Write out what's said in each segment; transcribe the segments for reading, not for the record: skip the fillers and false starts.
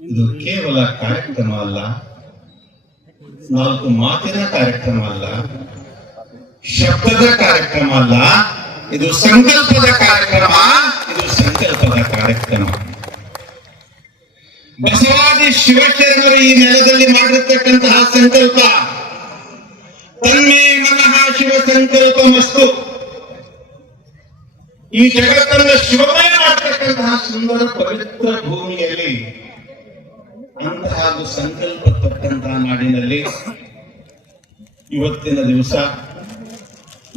ಇದು ಕೇವಲ ಕಾರ್ಯಕ್ರಮ ಅಲ್ಲ, ನಾಲ್ಕು ಮಾತಿನ ಕಾರ್ಯಕ್ರಮ ಅಲ್ಲ, ಶಬ್ದದ ಕಾರ್ಯಕ್ರಮ ಅಲ್ಲ, ಇದು ಸಂಕಲ್ಪದ ಕಾರ್ಯಕ್ರಮ. ಇದು ಸಂಕಲ್ಪದ ಕಾರ್ಯಕ್ರಮ. ಬಸವಾದಿ ಶಿವಶರಣರು ಈ ನೆಲದಲ್ಲಿ ಮಾಡಿರ್ತಕ್ಕಂತಹ ಸಂಕಲ್ಪ, ತನ್ಮೇ ಮನಃ ಶಿವ ಸಂಕಲ್ಪ ಮಸ್ತು. ಈ ಜಗತ್ತನ್ನು ಶಿವಮಯ ಮಾಡತಕ್ಕಂತಹ ಸುಂದರ ಪವಿತ್ರ ಭೂಮಿಯಲ್ಲಿ ಅಂತಹ ಸಂಕಲ್ಪ ಪಟ್ಟಂತಹ ನಾಡಿನಲ್ಲಿ ಇವತ್ತಿನ ದಿವಸ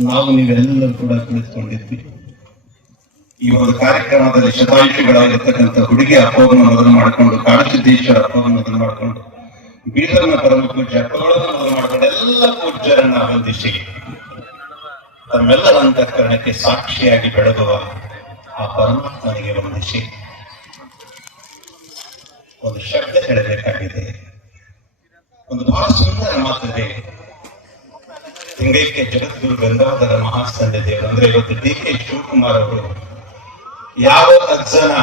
ನಾವು ನೀವೆಲ್ಲರೂ ಕೂಡ ಕುಳಿತುಕೊಂಡಿದ್ವಿ. ಈ ಒಂದು ಕಾರ್ಯಕ್ರಮದಲ್ಲಿ ಶತಾಯುಷಿಗಳಾಗಿರ್ತಕ್ಕಂಥ ಹುಡುಗಿ ಹಬ್ಬವನ್ನು ಮೊದಲು ಮಾಡಿಕೊಂಡು, ಕಾಡಸಿದ್ದೇಶ್ವರ ಹಬ್ಬವನ್ನು ಮೊದಲು ಮಾಡಿಕೊಂಡು, ಬೀದರ್ನ ಪರಮ ಪೂಜ್ಯ ಹಬ್ಬಗಳನ್ನು ಮೊದಲು ಮಾಡಿಕೊಂಡು ಎಲ್ಲ ಪೂಜ್ಯರನ್ನ ವಂದಿಸಿ ತಮ್ಮೆಲ್ಲರ ಅಂತಃಕರಣಕ್ಕೆ ಸಾಕ್ಷಿಯಾಗಿ ಬೆಳಗುವ ಆ ಪರಮಾತ್ಮನಿಗೆ ವಂದಿಸಿ ಒಂದು ಶಬ್ದ ಹೇಳಬೇಕಾಗಿದೆ. ಒಂದು ಬಹಳ ಸುಂದರ ಮಾತಿದೆ. ತಿಂಗೈಕ್ಯ ಜಗದ್ಗುರು ಗಂಗಾಧರ ಮಹಾಸಂಘ ದೇವರು ಅಂದ್ರೆ ಇವತ್ತು ಡಿ.ಕೆ. ಶಿವಕುಮಾರ್ ಅವರು ಯಾವ ಅಜ್ಜನ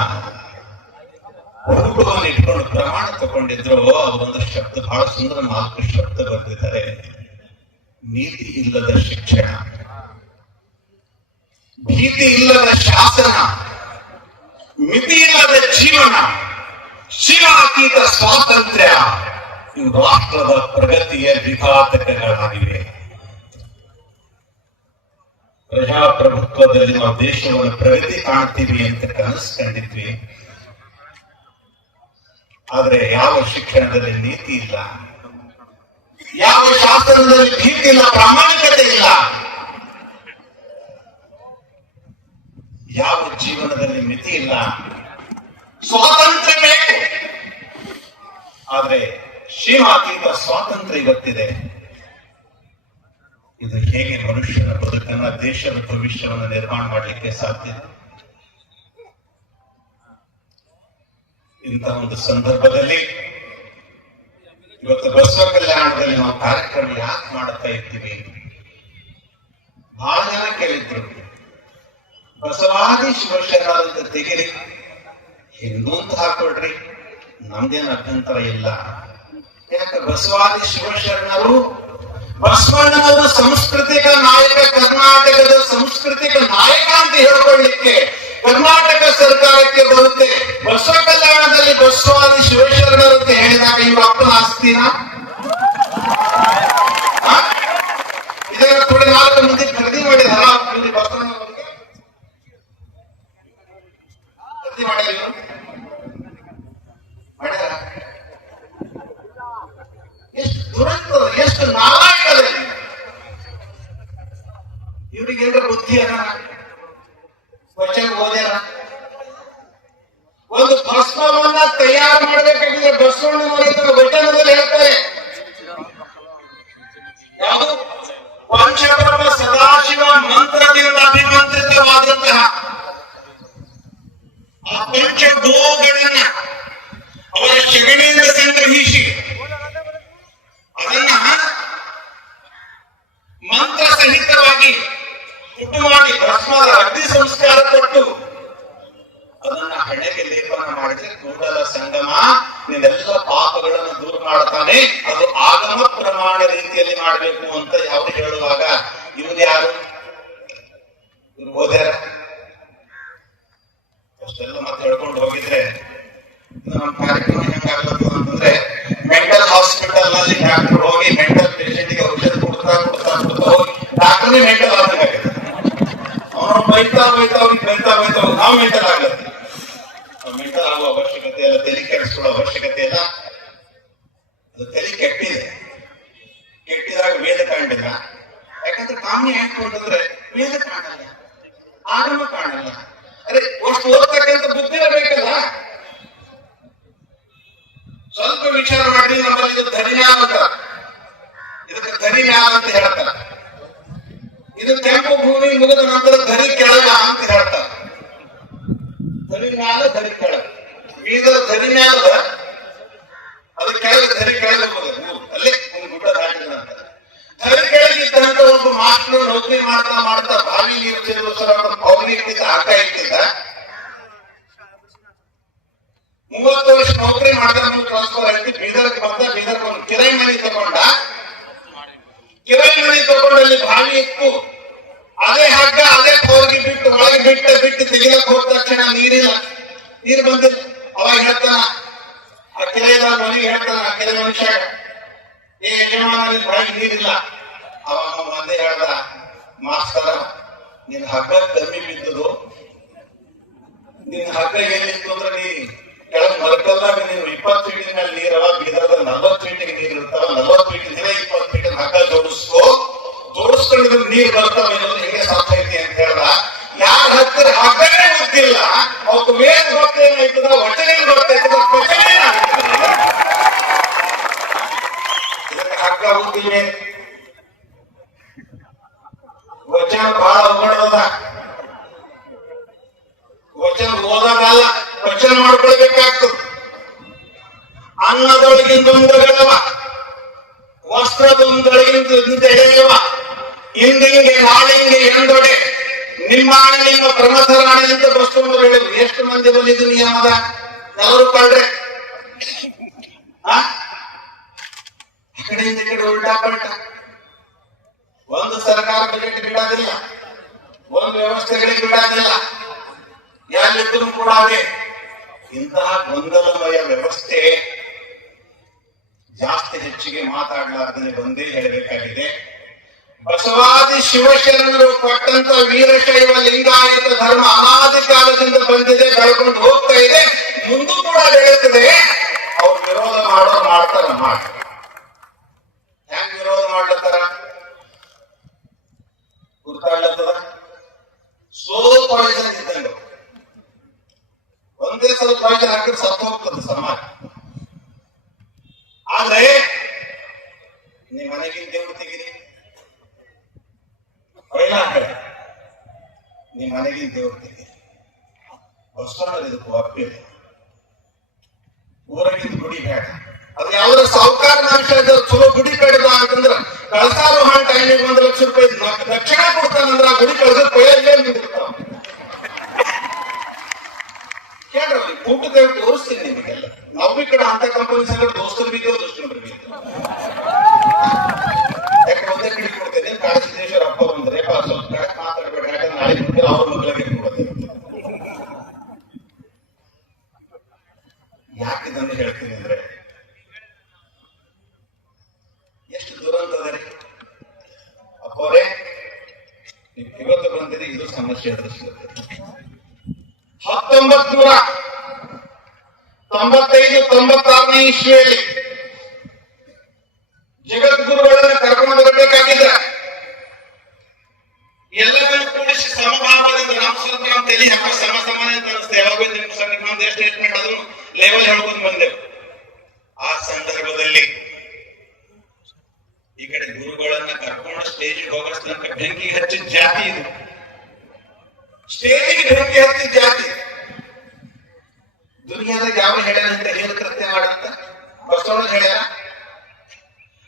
ಹುಡುಗವನ್ನು ಇಟ್ಕೊಂಡು ಪ್ರಮಾಣ ತಗೊಂಡಿದ್ರು ಆ ಒಂದು ಶಬ್ದ ಬಹಳ ಸುಂದರ 4 ಶಬ್ದ ಬರೆದಿದ್ದಾರೆ. ನೀತಿ ಇಲ್ಲದ ಶಿಕ್ಷಣ, ಭೀತಿ ಇಲ್ಲದ ಶಾಸನ, ಮಿತಿ ಇಲ್ಲದ ಜೀವನ, ಶಿವಾತೀತ ಸ್ವಾತಂತ್ರ್ಯ ಇವು ರಾಷ್ಟ್ರದ ಪ್ರಗತಿಯ ವಿಘಾತಕಗಳಾಗಿವೆ. ಪ್ರಜಾಪ್ರಭುತ್ವದಲ್ಲಿ ನಾವು ದೇಶವನ್ನು ಪ್ರಗತಿ ಕಾಣ್ತೀವಿ ಅಂತ ಕನಸು ಕಂಡಿದ್ವಿ. ಆದರೆ ಯಾವ ಶಿಕ್ಷಣದಲ್ಲಿ ನೀತಿ ಇಲ್ಲ, ಯಾವ ಶಾಸನದಲ್ಲಿ ಭೀತಿ ಇಲ್ಲ, ಪ್ರಾಮಾಣಿಕತೆ ಇಲ್ಲ, ಯಾವ ಜೀವನದಲ್ಲಿ ಮಿತಿ ಇಲ್ಲ. ಸ್ವಾತಂತ್ರ್ಯ ಬೇಕು, ಆದ್ರೆ ಶಿವಾತೀತ ಸ್ವಾತಂತ್ರ್ಯ ಇವತ್ತಿದೆ. ಇದು ಹೇಗೆ ಮನುಷ್ಯನ ಬದುಕನ್ನ, ದೇಶದ ಭವಿಷ್ಯವನ್ನು ನಿರ್ಮಾಣ ಮಾಡಲಿಕ್ಕೆ ಸಾಧ್ಯ? ಇಂತಹ ಒಂದು ಸಂದರ್ಭದಲ್ಲಿ ಇವತ್ತು ಬಸವ ಕಲ್ಯಾಣದಲ್ಲಿ ನಾವು ಕಾರ್ಯಕ್ರಮ ಯಾಕೆ ಮಾಡುತ್ತಾ ಇದ್ದೀವಿ? ಬಹಳ ಜನ ಕೇಳಿದ್ರು, ಬಸವಾದಿ ಶಿವಶರಣರಂತ ತೆಗಿರಿ, ಹಿಂದೂ ಅಂತ ಹಾಕೊಳ್ರಿ, ನಮ್ದೇನು ಅಭ್ಯಂತರ ಇಲ್ಲ. ಯಾಕೆ ಬಸವಾದಿ ಶಿವಶರಣರು ಬಸವಣ್ಣನವರು ಸಾಂಸ್ಕೃತಿಕ ನಾಯಕ, ಕರ್ನಾಟಕದ ಸಾಂಸ್ಕೃತಿಕ ನಾಯಕ ಅಂತ ಹೇಳ್ಕೊಳ್ಳಿಕ್ಕೆ ಕರ್ನಾಟಕ ಸರ್ಕಾರಕ್ಕೆ ಬರುತ್ತೆ. ಬಸವ ಕಲ್ಯಾಣದಲ್ಲಿ ಬಸವಾದಿ ಶಿವಶರಣರು ಅಂತ ಹೇಳಿದಾಗ ಇವ್ರ ಅಪ್ಪನ ಆಸ್ತಿನ ಇದನ್ನ ಥೋಡಿ 4 ಮಂದಿ ಖರೀದಿ ಮಾಡಿದಾರ. ಬಸವಣ್ಣನವರಿಗೆ ಖರೀದಿ ಮಾಡಿಲ್ಲ, ಮಾಡಿದಾರ. ಎಷ್ಟು ದುರಂತ, ಎಷ್ಟು ನಾಲಾಯಕದ ಇವರಿಗೆಲ್ಲ ಬುದ್ಧಿ ಅದ, ವಚನ ಓದ್ಯಾರ. ಒಂದು ಭಸ್ಮವನ್ನ ತಯಾರು ಮಾಡಬೇಕಾಗಿದ್ರೆ ಬಸವಣ್ಣನವರ ವಚನದಲ್ಲಿ ಹೇಳ್ತಾರೆ, ಯಾವುದು ಪಂಚಬ್ರಹ್ಮ ಸದಾಶಿವ ಮಂತ್ರದಿಂದ ಅಭಿಮಂತ್ರಿತವಾದಂತಹ ಆ ಪಂಚಗೋಗಳನ್ನ ಅವರ ಶಗಣಿಯಿಂದ ಸಂಗ್ರಹಿಸಿ ಅದನ್ನ ಮಂತ್ರ ಸಹಿತವಾಗಿ ಪುಟ್ಟು ಮಾಡಿ ಭಸ್ಮದ ಅಗ್ನಿ ಸಂಸ್ಕಾರ ಕೊಟ್ಟು ಅದನ್ನ ಹಣೆಗೆ ಲೇಪನ ಮಾಡಿದ್ರೆ ಕೂಡಲ ಸಂಗಮ ನಿನ್ನೆಲ್ಲ ಪಾಪಗಳನ್ನು ದೂರ ಮಾಡ್ತಾನೆ. ಅದು ಆಗಮ ಪ್ರಮಾಣ ರೀತಿಯಲ್ಲಿ ಮಾಡಬೇಕು ಅಂತ ಯಾರು ಹೇಳುವಾಗ ಇವ್ರು ಯಾರು? ಇವ್ರು ಓದ್ಯಾರ? ಅಷ್ಟೆಲ್ಲ ಮತ್ತೆ ಹೇಳ್ಕೊಂಡು ಹೋಗಿದ್ರೆ ನಮ್ಮ ಕಾರ್ಯಕ್ರಮ ಹೆಂಗಾಗ್ಲತ್ತದ ಅಂತಂದ್ರೆ, ಮೆಂಟಲ್ ಹಾಸ್ಪಿಟಲ್ ನಲ್ಲಿ ಡಾಕ್ಟರ್ ಹೋಗಿ ಮೆಂಟಲ್ ಪೇಷಂಟ್ ಗೆ ಔಷಧ ಕೊಡ್ತಾ ಹೋಗಿ ಡಾಕ್ಟರ್ ಮೆಂಟಲ್ ಆದಂಗಾಗುತ್ತೆ. ಅವನು ಬೈತಾ ಹೋಗಿ ನಾವು ಮೆಂಟಲ್ ಆಗ್ಲತ್ತೀವಿ. ಮೆಂಟಲ್ ಆಗುವ ಅವಶ್ಯಕತೆ ಇಲ್ಲ, ತಲೆ ಕೆಡಿಸ್ಕೊಳ್ಳೋ ಅವಶ್ಯಕತೆ ಇಲ್ಲ. ಅದು ತಲೆ ಕೆಟ್ಟಿದಾಗ ವೇದ ಕಾಣಿಲ್ಲ. ಯಾಕಂದ್ರೆ ಕಾಮಿ ಹಾಕೊಂಡ್ರೆ ವೇದ ಕಾಣಲ್ಲ, ಆಗಮ ಕಾಣಲ್ಲ. ಅರೆ ಅಷ್ಟು ಓದ್ತಕ್ಕಂಥ ಬುದ್ಧಿ ಇರಬೇಕಲ್ಲ. ಸ್ವಲ್ಪ ವಿಚಾರ ಮಾಡಿ ನಮ್ಮಲ್ಲಿ ಇದು ಧನಿಯಾಲ ಅಂತ, ಇದಕ್ಕೆ ಧನಿಯಾಲ ಅಂತ ಹೇಳ್ತಾರೆ. ಇದು ಕೆಂಪು ಭೂಮಿ ಮುಗಿದ ನಂತರ ಧರಿ ಕೆಳಗ ಅಂತ ಹೇಳ್ತಾರೆ. ಧರಿ ಮ್ಯಾಲ ಧರಿ ಕೆಳಗ, ಬೀದರ ಧರಿ ಮ್ಯಾಲ ಅದ್ರ ಕೆಳಗೆ ಧರಿ ಕೆಳಗೆ ಅಲ್ಲೇ ಒಂದು ಗುಡ್ಡ ದಾಟಿದ ನಂತರ ಧರಿ ಕೆಳಗಿದ್ದಂತ ಒಂದು ಮಾಸ್ಟರ್ ನೌಕರಿ ಮಾಡ್ತಾ ಬಾವಿ ನೀರು ಚೆಲ್ಲುವ ಪೌನಿ ಇಟ್ಟಿದ್ದ, ಆಟ ಇಟ್ಟಿದ್ದ. 30 30 ವರ್ಷ ನೌಕರಿ ಮಾಡಿದ ಟ್ರಾನ್ಸ್ಫರ್ ಆಯ್ತು, ಬೀದರ್ಗೆ ಬಂದ, ಬೀದರ್ಗೆ ಒಂದು ಕಿರಾಯಿ ಮನೆ ತಗೊಂಡ. ಕಿರಾಯಿ ಮನೆ ತಗೊಂಡಲ್ಲಿ ಬಾವಿ ಇತ್ತು, ಅದೇ ಹಗ್ಗ ಅದೇ ಹೋಗಿ ಬಿಟ್ಟು ಒಳಗೆ ಬಿಟ್ಟು ತೆಗಿಲಕ್ ಹೋದ ತಕ್ಷಣ ನೀರಿಲ್ಲ, ನೀರು ಬಂದಿಲ್ಲ. ಅವಾಗ ಹೇಳ್ತಾನ ಆ ಕಿರಾಯಿದಾರ ಮನೆಗೆ ಹೇಳ್ತಾನ, ಆ ಕೆರೆ ಮನುಷ್ಯ, ಏ ಯಜಮಾನ ಬಾಯಿಗೆ ನೀರಿಲ್ಲ. ಅವಾಗ ಮಂದಿ ಹೇಳ್ದ, ಮಾಸ್ತರ ನಿನ್ ಹಗ್ಗ ಕಮ್ಮಿ ಬಿದ್ದದು, ನಿನ್ ಹಗ್ಗ ಎಲ್ಲಿತ್ತು ಅಂದ್ರೆ ನೀ ಕೆಳಗ್ ಮರಕಲ್ದಾಗ ನೀವು 20 ಫೀಟಿನ ಮೇಲೆ ನೀರವ, ಬೀದರ್ದ 40 ಫೀಟಿಗೆ ನೀರು ಇರ್ತಾವ, 40 ಫೀಟಿನ 20 ಫೀಟಿನ ಹಗ್ಗ ಜೋಡಿಸ್ಕೊಂಡಿದ್ರೆ ನೀರು ಬರ್ತಾವ, ಹಿಂಗೆ ಸಾಕೈತಿ ಅಂತ ಹೇಳ್ದ. ಯಾರ ಹತ್ತಿರ ಹಗ್ಗನೇ ಗೊತ್ತಿಲ್ಲ, ಅವತ್ತು ವೇದ ಗೊತ್ತೇನಾಯ್ತದ, ವಚನೆ ಗೊತ್ತಾಯ್ತದ, ಇದಕ್ಕೆ ಹಗ್ಗ ಹೋಗಿವೆ. ವಚನ ಬಹಳ ಒಗ್ಗಡದ, ವಚನ ಓದೋದಲ್ಲ, ವಚನ ಮಾಡ್ಕೊಳ್ಬೇಕಾಗ್ತದೆ. ಅನ್ನದೊಳಗಿಂದೊಂದಗಳವ, ವಸ್ತ್ರದೊಂದೊಳಗಿಂದೆಳೆಯವ, ಇಂದಿಂಗೆ ನಾಳಿಂಗೆ ಎಂದೊಡೆ, ನಿಮ್ಮಾಣೆ ನಿಮ್ಮ ಪ್ರಮಥರಾಣೆ ಅಂತ ಬಸ್ಕೊಂಡು ಹೇಳಿದ್ರು. ಎಷ್ಟು ಮಂದಿ ಬಂದಿದ್ದು ನಿಯಮದ? ಎಲ್ಲರೂ ಕಳ್ರೆ. ಆ ಕಡೆಯಿಂದ ಈ ಕಡೆ ಉಲ್ಟಾ ಪಲ್ಟ. ಒಂದು ಸರ್ಕಾರ ಬಜೆಟ್ ಬಿಡೋದಿಲ್ಲ, ಒಂದು ವ್ಯವಸ್ಥೆಗಳಿಗೆ ಬಿಡೋದಿಲ್ಲ, ಎಲ್ಲಿದ್ರೂ ಕೂಡ ಅದೇ. ಇಂತಹ ಗೊಂದಲಮಯ ವ್ಯವಸ್ಥೆ ಜಾಸ್ತಿ ಹೆಚ್ಚಿಗೆ ಮಾತಾಡಲಾರ್ದೇ ಒಂದೇ ಹೇಳಬೇಕಾಗಿದೆ. ಬಸವಾದಿ ಶಿವಶರಣರು ಕೊಟ್ಟಂತ ವೀರಶೈವ ಲಿಂಗಾಯತ ಧರ್ಮ ಅನಾದಿ ಕಾಲದಿಂದ ಬಂದಿದೆ, ಬೆಳ್ಕೊಂಡು ಹೋಗ್ತಾ ಇದೆ, ಮುಂದೂ ಕೂಡ ಬೆಳೆಯುತ್ತದೆ. ಅವ್ರು ವಿರೋಧ ಮಾಡ್ತಾರ. ಹೆಂಗ್ ವಿರೋಧ ಮಾಡ್ಲತ್ತಾರ ಗುರ್ತಾಡ್ಲತ್ತದ? ಸೋ ಪಾಯ್ಸನ್ ಇದ್ದಂಗ, ಒಂದೇ ಸಲ ಪಾಯ್ಸನ್ ಹಾಕಿದ್ರೆ ಸತ್ತು ಹೋಗ್ತದೆ ಸಮಾಜ. ಆದ್ರೆ ನಿಮ್ ಮನೆಗಿನ ದೇವ್ರು ತೆಗಿರಿ, ನಿಮ್ ಮನೆಗಿನ ದೇವ್ರು ತೆಗಿರಿ, ಬಸ್ಕೊಂಡು ಇದಕ್ಕೂ ಅಪ್ಪಿದೆ. ಊರಾಗಿಂದ ಗುಡಿ ಬೇಡ, ಅದು ಯಾವ್ದಾರ ಸಾಹುಕಾರ ಅಂಶ ಚಲೋ ಗುಡಿ ಬೇಡದ ಅಂತಂದ್ರ ಕಳಸಾರೋಹಣ ಟೈಮಿಗೆ 1 ಲಕ್ಷ ರೂಪಾಯಿ ದಕ್ಷಿಣ ಕೊಡ್ತಾನಂದ್ರ ಆ ಗುಡಿ ಕಳಸದ ಕೊಯ್ಯಲ್ಲೇ ನಿಂತಿರ್ತಾವ. ಕೇಳ್ರಿ, ಊಟ ದೇವ್ ತೋರಿಸ್ತೀನಿ ನಿಮಗೆಲ್ಲ. ನಾವು ಬಿ ಕಡೆ ಅಂತ ಕಂಪನಿ ಸಂಗಡ ದೋಸ್ತರು ಬಿದ್ದೋ ದುಷ್ಟರು ಬಿದ್ದು ಯಾಕೆ ಒಂದೇ ಕಡೆ ಕೊಡ್ತೇನೆ. ಕಾಳಸಿದ್ದೇಶ್ವರ ಹಬ್ಬ ಬಂದ್ರೆ ಸ್ವಲ್ಪ ಕಡೆ ಮಾತಾಡ್ಬೇಡ, ಯಾಕಂದ್ರೆ ನಾಳೆ ಬಿಟ್ಟು ಅವ್ರ ಮಕ್ಕಳಿಗೆ ಕೊಡ್ತೇನೆ. ಯಾಕೆ ಇದನ್ನು ಹೇಳ್ತೀನಿ ಅಂದ್ರೆ, ಎಷ್ಟು ದುರಂತದರೆ ಅಪ್ಪರೇ ಇವತ್ತು ಬಂದಿದೆ. ಇದು ಸಮಸ್ಯೆ ಎದುರಿಸುತ್ತದೆ. 1995-96ನೇ ಇಸ್ವಿಯಲ್ಲಿ ಜಗದ್ಗುರುಗಳನ್ನ ಕರ್ಕೊಂಡು ಬರಬೇಕಾಗಿದ್ರೆ ಎಲ್ಲವನ್ನೂ ಕೂಡಿಸಿ ಸಮಭಾವದಿಂದ ನಮ್ಮ ಸ್ವಲ್ಪ ನಮ್ಮ ತಲೆ ಹಾಕೋ ಸಮಾನ ಅಂತ ಅನಿಸ್ತೆ. ಯಾವಾಗ ನಮ್ದು ಎಷ್ಟು ಸ್ಟೇಟ್ಮೆಂಟ್ ಅದು ಲೆವೆಲ್ ಹೇಳ್ಕೊಂಡು ಬಂದೆವು. ಆ ಸಂದರ್ಭದಲ್ಲಿ ಈ ಕಡೆ ಗುರುಗಳನ್ನ ಕರ್ಕೊಂಡು ಸ್ಟೇಜಿಗೆ ಹೋಗೋ ತನಕ ಬೆಂಕಿ ಹಚ್ಚಿದ ಜಾತಿ ಇದು. ಸ್ಟೇಜಿಗೆ ಬೆಂಕಿ ಹಚ್ಚಿದ ಜಾತಿ. ದುನಿಯಾದಾಗ ಯಾವ ಹೇಳ್ಯಾರಂತ ಏನು ಕೃತ್ಯ ಮಾಡಂತ ಬಸವಣ್ಣ ಹೇಳ್ಯಾರ.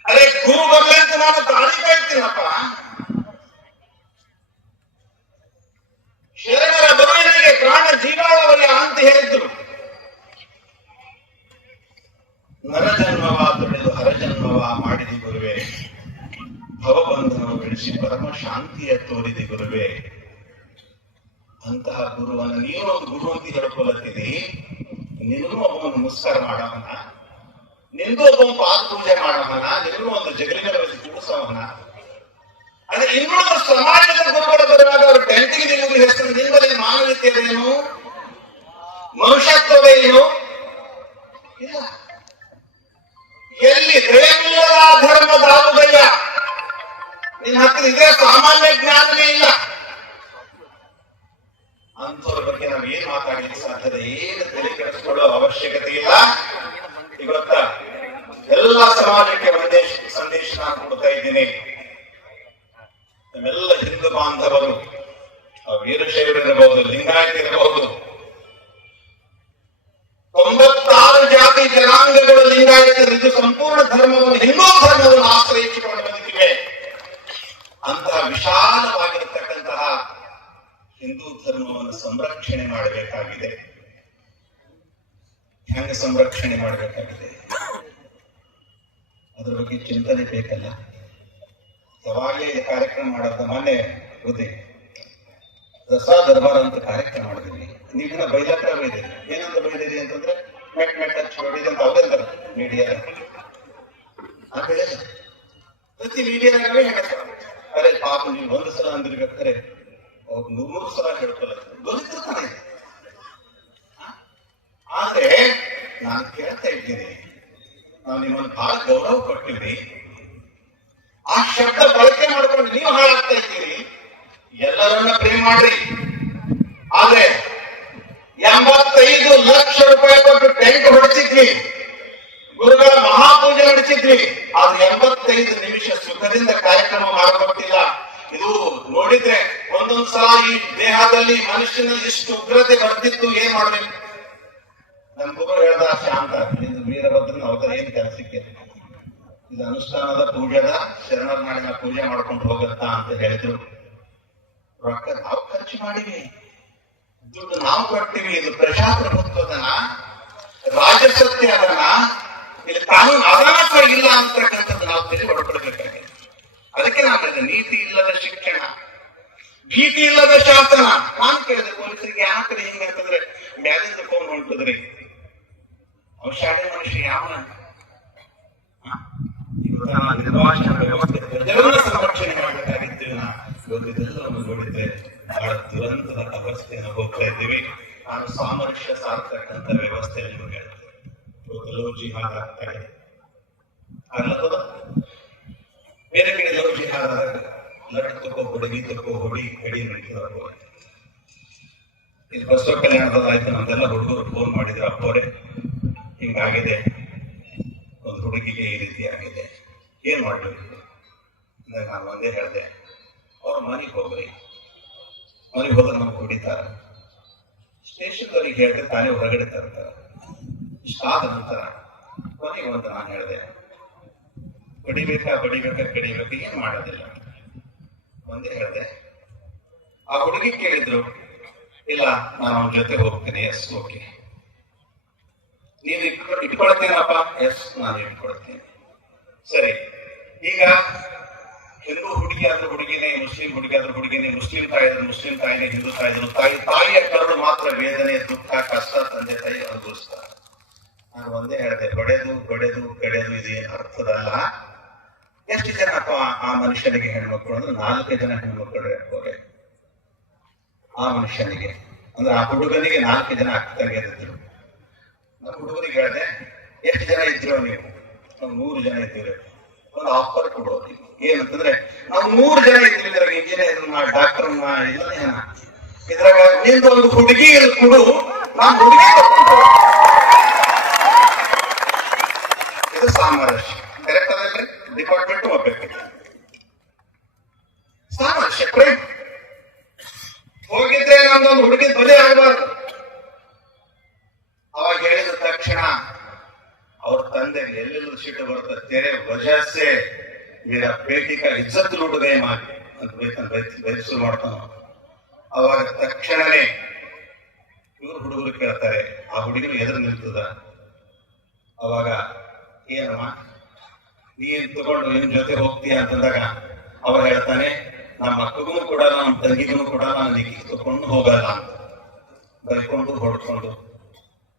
ಅದೇ ಗುರು ಬರ್ಲಿ ಅಂತ ನಾನು ತಾಳಿ ಕಾಯ್ತೀನಪ್ಪ. ಶರಣರ ಬರುವಿನೆಗೆ ಪ್ರಾಣ ಜೀವಾಳವಲ್ಲ ಅಂತ ಹೇಳಿದ್ರು. ನರಜನ್ಮವ ತೊಳೆದು ಹರಜನ್ಮವ ಮಾಡಿದಿ ಗುರುವೆ, ಭವಬಂಧನ ಬಿಡಿಸಿ ಪರಮ ಶಾಂತಿಯ ತೋರಿದಿ ಗುರುವೆ. ಅಂತಹ ಗುರುವನ್ನ ನೀನು ಒಂದು ಗುರು ಅಂತ ಹೇಳ್ಕೊಳತ್ತಿದಿ. ನಿನ್ನೂ ಒಬ್ಬನ ನಮಸ್ಕಾರ ಮಾಡವನ, ನಿಂದು ಒಬ್ಬ ಪಾದ ಪೂಜೆ ಮಾಡವನ, ನಿನ್ನೂ ಒಂದು ಜಗಲಿನ ಕೂಡಿಸವನ. ಆದ್ರೆ ಇನ್ನೊಂದು ಸಮಾಜದ ಗುರುಗಳು ಬರುವಾಗ ಅವರು ಟೆಂಟಿಗೆ ನಿಲ್ಲುವ ಹೆಸರು ನಿಮ್ಮಲ್ಲಿ ಮಾನವೀಯತೆಯೇನು, ಮನುಷ್ಯತ್ವವೇನು ಇಲ್ಲ. ಎಲ್ಲಿ ದಯವಿಲ್ಲದ ಧರ್ಮದ ಆಗುದಯ್ಯ, ನಿನ್ನ ಹತ್ತಿರ ಇದೇ ಸಾಮಾನ್ಯ ಜ್ಞಾನವೇ ಇಲ್ಲ. ಅಂಥವ್ರ ಬಗ್ಗೆ ನಾವು ಏನ್ ಮಾತಾಡಲಿಕ್ಕೆ ಸಾಧ್ಯತೆ, ಏನು ತಲೆ ಕೆಡಿಸ್ಕೊಳ್ಳೋ ಅವಶ್ಯಕತೆ ಇಲ್ಲ. ಇವತ್ತ ಎಲ್ಲ ಸಮಾಜಕ್ಕೆ ಒಂದೇ ಸಂದೇಶ ನಾನು ಕೊಡ್ತಾ ಇದ್ದೀನಿ. ನಮ್ಮೆಲ್ಲ ಹಿಂದೂ ಬಾಂಧವರು, ವೀರಶೈವರಿರಬಹುದು, ಲಿಂಗಾಯತ ಇರಬಹುದು, 96 ಜಾತಿ ಜನಾಂಗಗಳು ಲಿಂಗಾಯತರು. ಇದು ಸಂಪೂರ್ಣ ಧರ್ಮವನ್ನು, ಹಿಂದೂ ಧರ್ಮವನ್ನು ಆಶ್ರಯಿಸಿಕೊಂಡು ಬಂದಿವೆ. ಅಂತಹ ವಿಶಾಲವಾಗಿರತಕ್ಕಂತಹ ಹಿಂದೂ ಧರ್ಮವನ್ನು ಸಂರಕ್ಷಣೆ ಮಾಡಬೇಕಾಗಿದೆ. ಹೆಂಗೆ ಸಂರಕ್ಷಣೆ ಮಾಡಬೇಕಾಗಿದೆ, ಅದ್ರ ಬಗ್ಗೆ ಚಿಂತನೆ ಬೇಕಲ್ಲ. ಯಾವಾಗಲೇ ಕಾರ್ಯಕ್ರಮ ಮಾಡೋದು. ಮೊನ್ನೆ ಬುದ್ಧಿ ದಸರಾ ದರ್ಬಾರ ಅಂತ ಕಾರ್ಯಕ್ರಮ ಮಾಡಿದ್ವಿ. ನೀವಿನ ಬೈಲಾಕ್ರ ಬೈದಿರಿ. ಏನಂತ ಬೈದಿರಿ ಅಂತಂದ್ರೆ ಮೆಟ್ ಮೆಟ್ ಹಚ್ಚಿ ಹೊಡಿದೆ ಅಂತ ಅವ್ರಂತಾರೆ ಮೀಡಿಯಾ. ಆ ಬೆಳೆ ಪ್ರತಿ ಮೀಡಿಯಾದಾಗವೇ ಹೇಳ್ತಾರೆ, ಅರೆ ಪಾಪ ನೀವು ಒಂದು ಸಲ ಅಂದಿರ್ಬೇಕಾರೆ ಅವ್ರು 100 ಸಲ ಹೇಳ್ಕೊಳ್ಳ ದೊರಿತಿರ್ತಾನೆ. ಆದ್ರೆ ನಾನು ಕೇಳ್ತಾ ಇದ್ದೀನಿ, ನಾವು ನಿಮ್ಮನ್ನು ಬಹಳ ಗೌರವ ಕೊಟ್ಟಿವಿ, ಆ ಶಬ್ದ ಬಳಕೆ ಮಾಡ್ಕೊಂಡು ನೀವು ಹಾಳಾಗ್ತಾ ಇದ್ದೀರಿ. ಎಲ್ಲರನ್ನ ಪ್ರೇಮ ಮಾಡ್ರಿ, ಆದ್ರೆ 85 ಲಕ್ಷ ರೂಪಾಯಿ ಕೊಟ್ಟು ಟೆಂಟ್ ಹೊಡಿಸಿದ್ವಿ, ಗುರುಗಳ ಮಹಾಪೂಜೆ ನಡೆಸಿದ್ವಿ. ಆದ್ರೆ 85 ನಿಮಿಷ ಸುಖದಿಂದ ಕಾರ್ಯಕ್ರಮ ಮಾಡಿಕೊಟ್ಟಿಲ್ಲ. ಇದು ನೋಡಿದ್ರೆ ಒಂದೊಂದ್ ಸಲ ಈ ದೇಹದಲ್ಲಿ ಮನುಷ್ಯನಲ್ಲಿ ಇಷ್ಟು ಉಗ್ರತೆ ಬರ್ತಿತ್ತು, ಏನ್ ಮಾಡ್ಬೇಕು? ನಮ್ ಗುರು ಹೇಳ್ದ, ಶಾಂತ ಇದು ವೀರಭದ್ರನ ಅವತಾರ ಏನ್ ಕೆಲಸಕ್ಕೆ, ಇದು ಅನುಷ್ಠಾನದ ಪೂಜೆದ ಶರಣರ ನಾಡಿನ ಪೂಜೆ ಮಾಡ್ಕೊಂಡು ಹೋಗುತ್ತಾ ಅಂತ ಹೇಳಿದ್ರು. ರೊಕ್ಕ ನಾವು ಖರ್ಚು ಮಾಡಿವಿ, ದುಡ್ಡು ನಾವು ಕೊಟ್ಟಿವಿ. ಇದು ಪ್ರಜಾಪ್ರಭುತ್ವದನ, ರಾಜಸತ್ಯ ಅದನ್ನ, ಇಲ್ಲಿ ಕಾನೂನು ಅದಾನಕ ಇಲ್ಲ ಅಂತಕ್ಕಂಥದ್ದು ನಾವು ತಿಳಿ ಹೊಡ್ಕೊಳ್ಬೇಕಾಗಿದೆ. ಅದಕ್ಕೆ ನಾನು ಹೇಳಿದೆ, ನೀತಿ ಇಲ್ಲದ ಶಿಕ್ಷಣ, ಭೀತಿ ಇಲ್ಲದ ಶಾಸನ. ನಾನು ಕೇಳಿದೆ ಪೊಲೀಸರಿಗೆ, ಯಾವ ಕಡೆ ಹಿಂಗೆ ಅಂತಂದ್ರೆ ಮ್ಯಾಲಿಂದ ಫೋನ್ ಹೊಂಟಿದ್ರಿ, ಅವ್ ಶಾಲೆ ಮನುಷ್ಯ ಯಾವ ನಿರ್ವಾಚನ ವ್ಯವಸ್ಥೆ ಜನರನ್ನ ಸಂರಕ್ಷಣೆ ಮಾಡಬೇಕಾಗಿತ್ತು. ಇದೆಲ್ಲವನ್ನು ನೋಡಿದ್ರೆ ಬಹಳ ದುರಂತದ ಅವಸ್ಥೆಯನ್ನು ಹೋಗ್ತಾ ಇದ್ದೀವಿ. ನಾನು ಸಾಮರಸ್ಯ ಸಾರ್ತಕ್ಕಂಥ ವ್ಯವಸ್ಥೆಯಲ್ಲಿ ನಿಮಗೆ ಹೇಳ್ತೇನೆ. ಲವ್ ಜಿಹಾದ್ ಆಗ್ತಾ ಇದೆ, ಆಗ್ಲತ್ತದ. ಬೇರೆ ಕಡೆ ಲವ್ ಜಿಹಾದ್ ಆದಾಗ ಲಡ್ ತಗೋ ಹುಡುಗಿ ತಗೋ ಹೊಡಿ ಕಡಿ ನಡೀತದ. ಇಲ್ಲಿ ಬಸವ ಕಲ್ಯಾಣದಾಯ್ತು, ನಮ್ದೆಲ್ಲ ಹುಡುಗರು ಫೋನ್ ಮಾಡಿದ್ರು, ಅಪ್ಪೋರೆ ಹಿಂಗಾಗಿದೆ, ಒಂದು ಹುಡುಗಿಗೆ ಈ ರೀತಿ ಆಗಿದೆ, ಏನ್ ಮಾಡ್ಬೇಕು? ನಾನು ಒಂದೇ ಹೇಳಿದೆ, ಅವ್ರ ಮನೆಗೆ ಹೋಗ್ರಿ, ಮನೆಗೆ ಹೋದ್ರೆ ನಮ್ಗೆ ಹೊಡಿತಾರ. ಸ್ಟೇಷನ್ದವ್ರಿಗೆ ಹೇಳಿದ್ರೆ ತಾನೇ ಹೊರಗಡೆ ತರ್ತಾರ. ಇಷ್ಟಾದ ನಂತರ ಕೊನೆಗೆ ಅಂತ ನಾನು ಹೇಳಿದೆ, ಕಡಿಬೇಕು ಏನ್ ಮಾಡೋದಿಲ್ಲ. ಒಂದೇ ಹೇಳಿದೆ. ಆ ಹುಡುಗಿ ಕೇಳಿದ್ರು, ಇಲ್ಲ ನಾನು ಅವನ ಜೊತೆ ಹೋಗ್ತೀನಿ. ಎಸ್ ಓಕೆ, ನೀನು ಇಟ್ಕೊಳ್ತೀನಪ್ಪ? ಎಸ್ ನಾನು ಇಟ್ಕೊಳ್ತೀನಿ. ಸರಿ, ಈಗ ಹಿಂದೂ ಹುಡುಗಿ ಆದ್ರೂ ಹುಡುಗಿನೇ, ಮುಸ್ಲಿಂ ಹುಡುಗಿ ಆದ್ರೂ ಹುಡುಗಿನೇ, ಮುಸ್ಲಿಂ ತಾಯಿ ಆದ್ರೂ ಮುಸ್ಲಿಂ ತಾಯಿನೇ, ಹಿಂದೂ ತಾಯಿ ತಾಯಿಯ ಕರಡು ಮಾತ್ರ ವೇದನೆ, ದುಃಖ, ಕಷ್ಟ ತಂದೆ ತಾಯಿ ಅನುಭವಿಸ್ತಾರೆ. ನಾನು ಒಂದೇ ಹೇಳಿದೆ, ಕಡೆದು ಇದು ಅರ್ಥದಲ್ಲ. ಎಷ್ಟು ಜನ ಅಪ್ಪ ಆ ಮನುಷ್ಯನಿಗೆ ಹೆಣ್ಮಕ್ಳು ಅಂದ್ರೆ 4 ಜನ ಹೆಣ್ಮಕ್ಳು ಇರ್ತಾರೆ ಆ ಮನುಷ್ಯನಿಗೆ. ಅಂದ್ರೆ ಆ ಹುಡುಗನಿಗೆ 4 ಜನ ಅಕ್ಕರಿಗೆ ಇದ್ರು. ನಮ್ಮ ಹುಡುಗರಿಗೆ ಹೇಳಿದೆ, ಎಷ್ಟು ಜನ ಇದ್ರು ನೀವು? ನಾವು 100 ಜನ ಇದ್ದೀವಿ. ಒಂದು ಆಫರ್ ಕೊಡೋದು ಏನಂತಂದ್ರೆ, ನಾವು 100 ಜನ ಇದ್ದೀವಿ, ಇದ್ರಾಗ ಇಂಜಿನಿಯರ್ ಡಾಕ್ಟರ್ ಇಲ್ಲ, ಇದ್ರಾಗ ನಿಂದ ಒಂದು ಹುಡುಗಿ ಕೊಡು, ನಾನು ಹುಡುಗಿ ತಗೊಂಡು. ಇದು ಸಾಮರಸ್ಯ. ಕರೆಕ್ಟ್ ಅದಲ್ರಿ? ಡಿಪಾರ್ಟ್ಮೆಂಟ್ ಹೋಗ್ಬೇಕು. ಸಾಮರಸ್ಯ ಪ್ರೇಮ್ ಹೋಗಿದ್ರೆ ನಮ್ದೊಂದು ಹುಡುಗಿ ಬಲಿ ಆಗಬಾರ್ದು. ಅವಾಗ ಹೇಳಿದ ತಕ್ಷಣ ಅವ್ರ ತಂದೆಗೆ ಎಲ್ಲೆಲ್ಲೂ ಸಿಟ್ಟು ಬರ್ತದೆ. ತೆರೆ ವಜಾಸೆ ಮೇರಾ ಬೇಟಿ ಕಾ ಇಜ್ಜತ್ ಲೂಟ್ ಗಯೇ ಮಾರಿ ಅಂತ ಬಯಸು ಮಾಡ್ತಾನ. ಅವಾಗ ತಕ್ಷಣನೇ ಇವರು ಹುಡುಗರು ಕೇಳ್ತಾರೆ, ಆ ಹುಡುಗಿರು ಎದುರು ನಿಲ್ತದ. ಅವಾಗ ಏನಮ್ಮ ನೀನ್ ತಗೊಂಡು ನಿನ್ ಜೊತೆ ಹೋಗ್ತೀಯ ಅಂತಂದಾಗ ಅವ ಹೇಳ್ತಾನೆ, ನಮ್ಮ ಅಕ್ಕಗೂ ಕೂಡ ನಮ್ಮ ತಂಗಿಗೂ ಕೂಡ ನಾನು ನಿಖಿ ತಕೊಂಡು ಹೋಗಲ್ಲ ಅಂತ ಬೈಕೊಂಡು ಹೊಡ್ಕೊಂಡು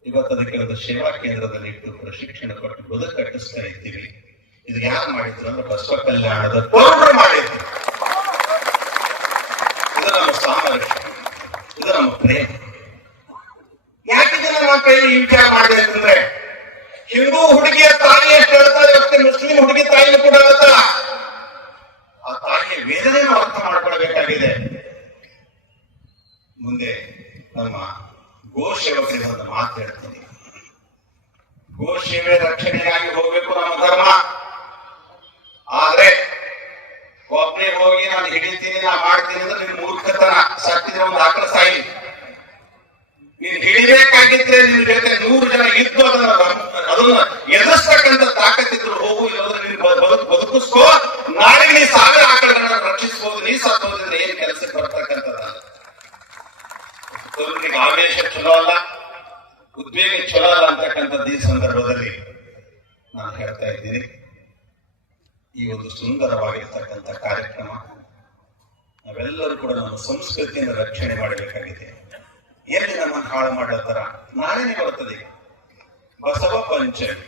ಇವತ್ತು ಅದಕ್ಕೆ ಒಂದು ಸೇವಾ ಕೇಂದ್ರದಲ್ಲಿ ಇಟ್ಟು ಪ್ರಶಿಕ್ಷಣ ಕೊಟ್ಟು ಬದುಕು ಕಟ್ಟಿಸ್ತಾ ಇದ್ದೀವಿ. ಇದು ಯಾರು ಮಾಡಿದ್ರು ಅಂದ್ರೆ ಬಸವ ಕಲ್ಯಾಣದ ಗೌರವರು ಮಾಡಿದ್ರು. ಇದು ನಮ್ಮ ಸಾಮರಸ್ಯ, ಇದು ನಮ್ಮ ಪ್ರೇಮ. ಯಾಕೆ ನಮ್ಮ ಕೈಲಿ ಈ ವಿಚಾರ ಮಾಡಿದೆ ಅಂತಂದ್ರೆ, ಹಿಂದೂ ಹುಡುಗಿಯ ತಾಯಿ ಎಷ್ಟು ಹೇಳ್ತಾರೆ, ಮತ್ತೆ ಮುಸ್ಲಿಂ ಹುಡುಗಿ ತಾಯಿನೂ ಕೂಡ ಹೇಳ್ತಾರ. ಆ ತಾಯಿಯ ವೇದನೆಯನ್ನು ಅರ್ಥ ಮಾಡ್ಕೊಳ್ಬೇಕಾಗಿದೆ. ಮುಂದೆ ನಮ್ಮ ಗೋ ಸೇವಕರಿಗೆ ಒಂದು ಮಾತು ಹೇಳ್ತೀನಿ. ಗೋ ಸೇವೆ ರಕ್ಷಣೆಯಾಗಿ ಹೋಗ್ಬೇಕು ನಮ್ಮ ಧರ್ಮ. ಆದ್ರೆ ಒಬ್ಬನೇ ಹೋಗಿ ನಾನು ಹಿಡಿತೀನಿ, ನಾ ಮಾಡ್ತೀನಿ ಅಂದ್ರೆ ನಿನ್ ಮೂರ್ಖತನ. ಸತ್ತಿದ್ರೆ ಒಂದು ಆಕಳ ಸಾಯಿ. ನೀನ್ ಹಿಡಿಬೇಕಾಗಿದ್ರೆ ನಿನ್ ಜೊತೆ 100 ಜನ ಇದ್ದು ಅದನ್ನ ಎದುರಿಸ್ತಕ್ಕಂಥ ತಾಕತ್ತಿದ್ರು ಹೋಗು, ಇಲ್ಲದ್ರೆ ನೀನ್ ಬದುಕಿಸ್ಕೋ. ನಾಳೆ ನೀ 1000 ಆಕಳಗಳನ್ನ ರಕ್ಷಿಸಬಹುದು. ನೀ ಸತ್ತೋದ್ರೆ ಏನ್ ಕೆಲಸಕ್ಕೆ ಬರ್ತಕ್ಕಂಥದ್ದು? ಆವೇಶ ಚಲೋ ಅಲ್ಲ. ಉದ್ವೇಗ ಚಲೋ ಅಲ್ಲ ಅಂತಕ್ಕಂಥದ್ದು ಈ ಸಂದರ್ಭದಲ್ಲಿ ನಾನು ಹೇಳ್ತಾ ಇದ್ದೀನಿ. ಈ ಒಂದು ಸುಂದರವಾಗಿರ್ತಕ್ಕಂಥ ಕಾರ್ಯಕ್ರಮ ನಾವೆಲ್ಲರೂ ಕೂಡ ನಮ್ಮ ಸಂಸ್ಕೃತಿಯನ್ನು ರಕ್ಷಣೆ ಮಾಡಬೇಕಾಗಿದೆ. ಎಲ್ಲಿ ನಮ್ಮನ್ನು ಹಾಳು ಮಾಡತ್ತಾರ? ನಾಳೆನೇ ಬರ್ತದೆ ಬಸವ ಪಂಚಮಿ.